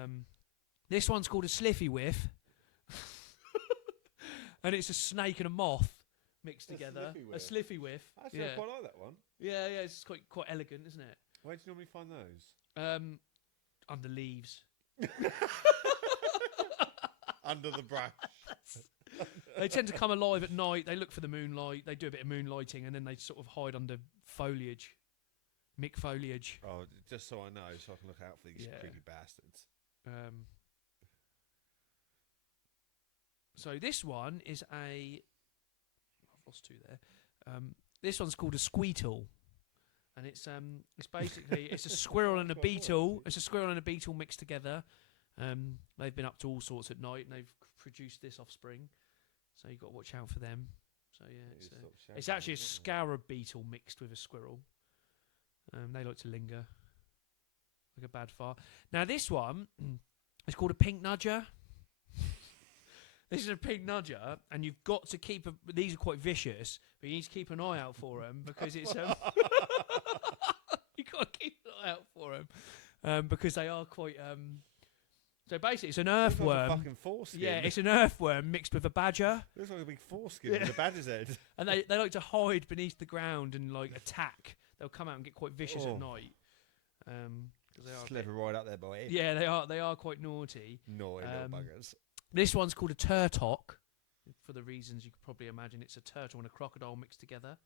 This one's called a sliffy whiff, and it's a snake and a moth mixed together. A sliffy whiff. Actually, I quite like that one. Yeah, it's quite elegant, isn't it? Where do you normally find those? Under leaves. Under the brush. They tend to come alive at night. They look for the moonlight. They do a bit of moonlighting, and then they sort of hide under foliage, mick foliage. Oh, just so I know, so I can look out for these creepy bastards. So this one is I've lost two there. This one's called a squeetle, and it's basically it's a squirrel and a beetle. It's a squirrel and a beetle mixed together. They've been up to all sorts at night, and they've produced this offspring. So you've got to watch out for them. So yeah, it's actually a scarab beetle mixed with a squirrel. They like to linger like a bad fart. Now this one is called a pink nudger. This is a pink nudger, and you've got to keep. These are quite vicious, but you need to keep an eye out for them because it's. You got to keep an eye out for them because they are quite. So basically, it's an earthworm. Like a fucking foreskin. Yeah, it's an earthworm mixed with a badger. It looks like a big foreskin with a badger's head. And they like to hide beneath the ground and like attack. They'll come out and get quite vicious at night. They are slither right up there, boy. Yeah, they are quite naughty. Naughty little buggers. This one's called a turtok, for the reasons you could probably imagine. It's a turtle and a crocodile mixed together.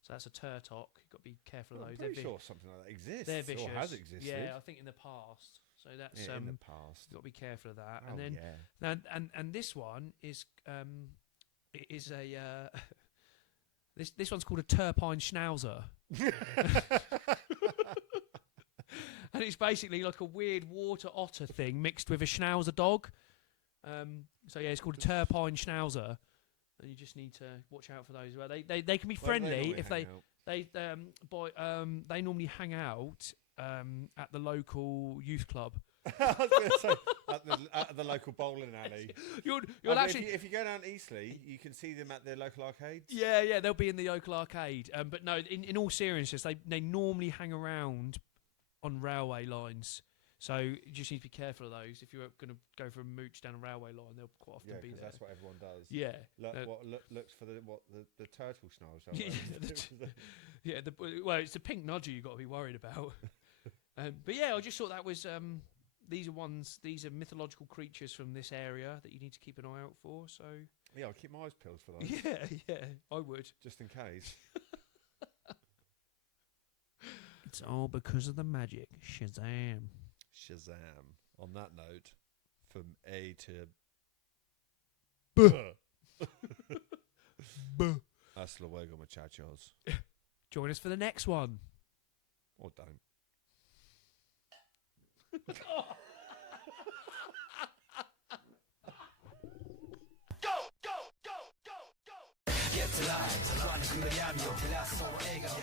So that's a turtok. You've got to be careful of those. I'm pretty sure something like that exists. They're vicious. Or has existed. Yeah, I think in the past. So that's in the past. You've got to be careful of that. Oh, and then yeah. and this one is a this one's called a turpine schnauzer. And it's basically like a weird water otter thing mixed with a schnauzer dog. So yeah, it's called a turpine schnauzer, and you just need to watch out for those. Well, they can be friendly if they normally hang out at the local youth club. I was going to say at the local bowling alley. You'll actually, if you go down Eastleigh, you can see them at their local arcades. Yeah, they'll be in the local arcade. But no, in all seriousness, they normally hang around on railway lines. So you just need to be careful of those. If you're going to go for a mooch down a railway line, they'll quite often be there. That's what everyone does. Yeah. Looks for the turtle schnauzer. Well, it's the pink nudger you've got to be worried about. But yeah, I just thought that was these are mythological creatures from this area that you need to keep an eye out for. So yeah, I'll keep my eyes peeled for those. Yeah, I would, just in case. It's all because of the magic. Shazam. On that note, from A to B. Hasta luego, muchachos. Join us for the next one. Or don't. Get to life, trying to clear your glass or egg out,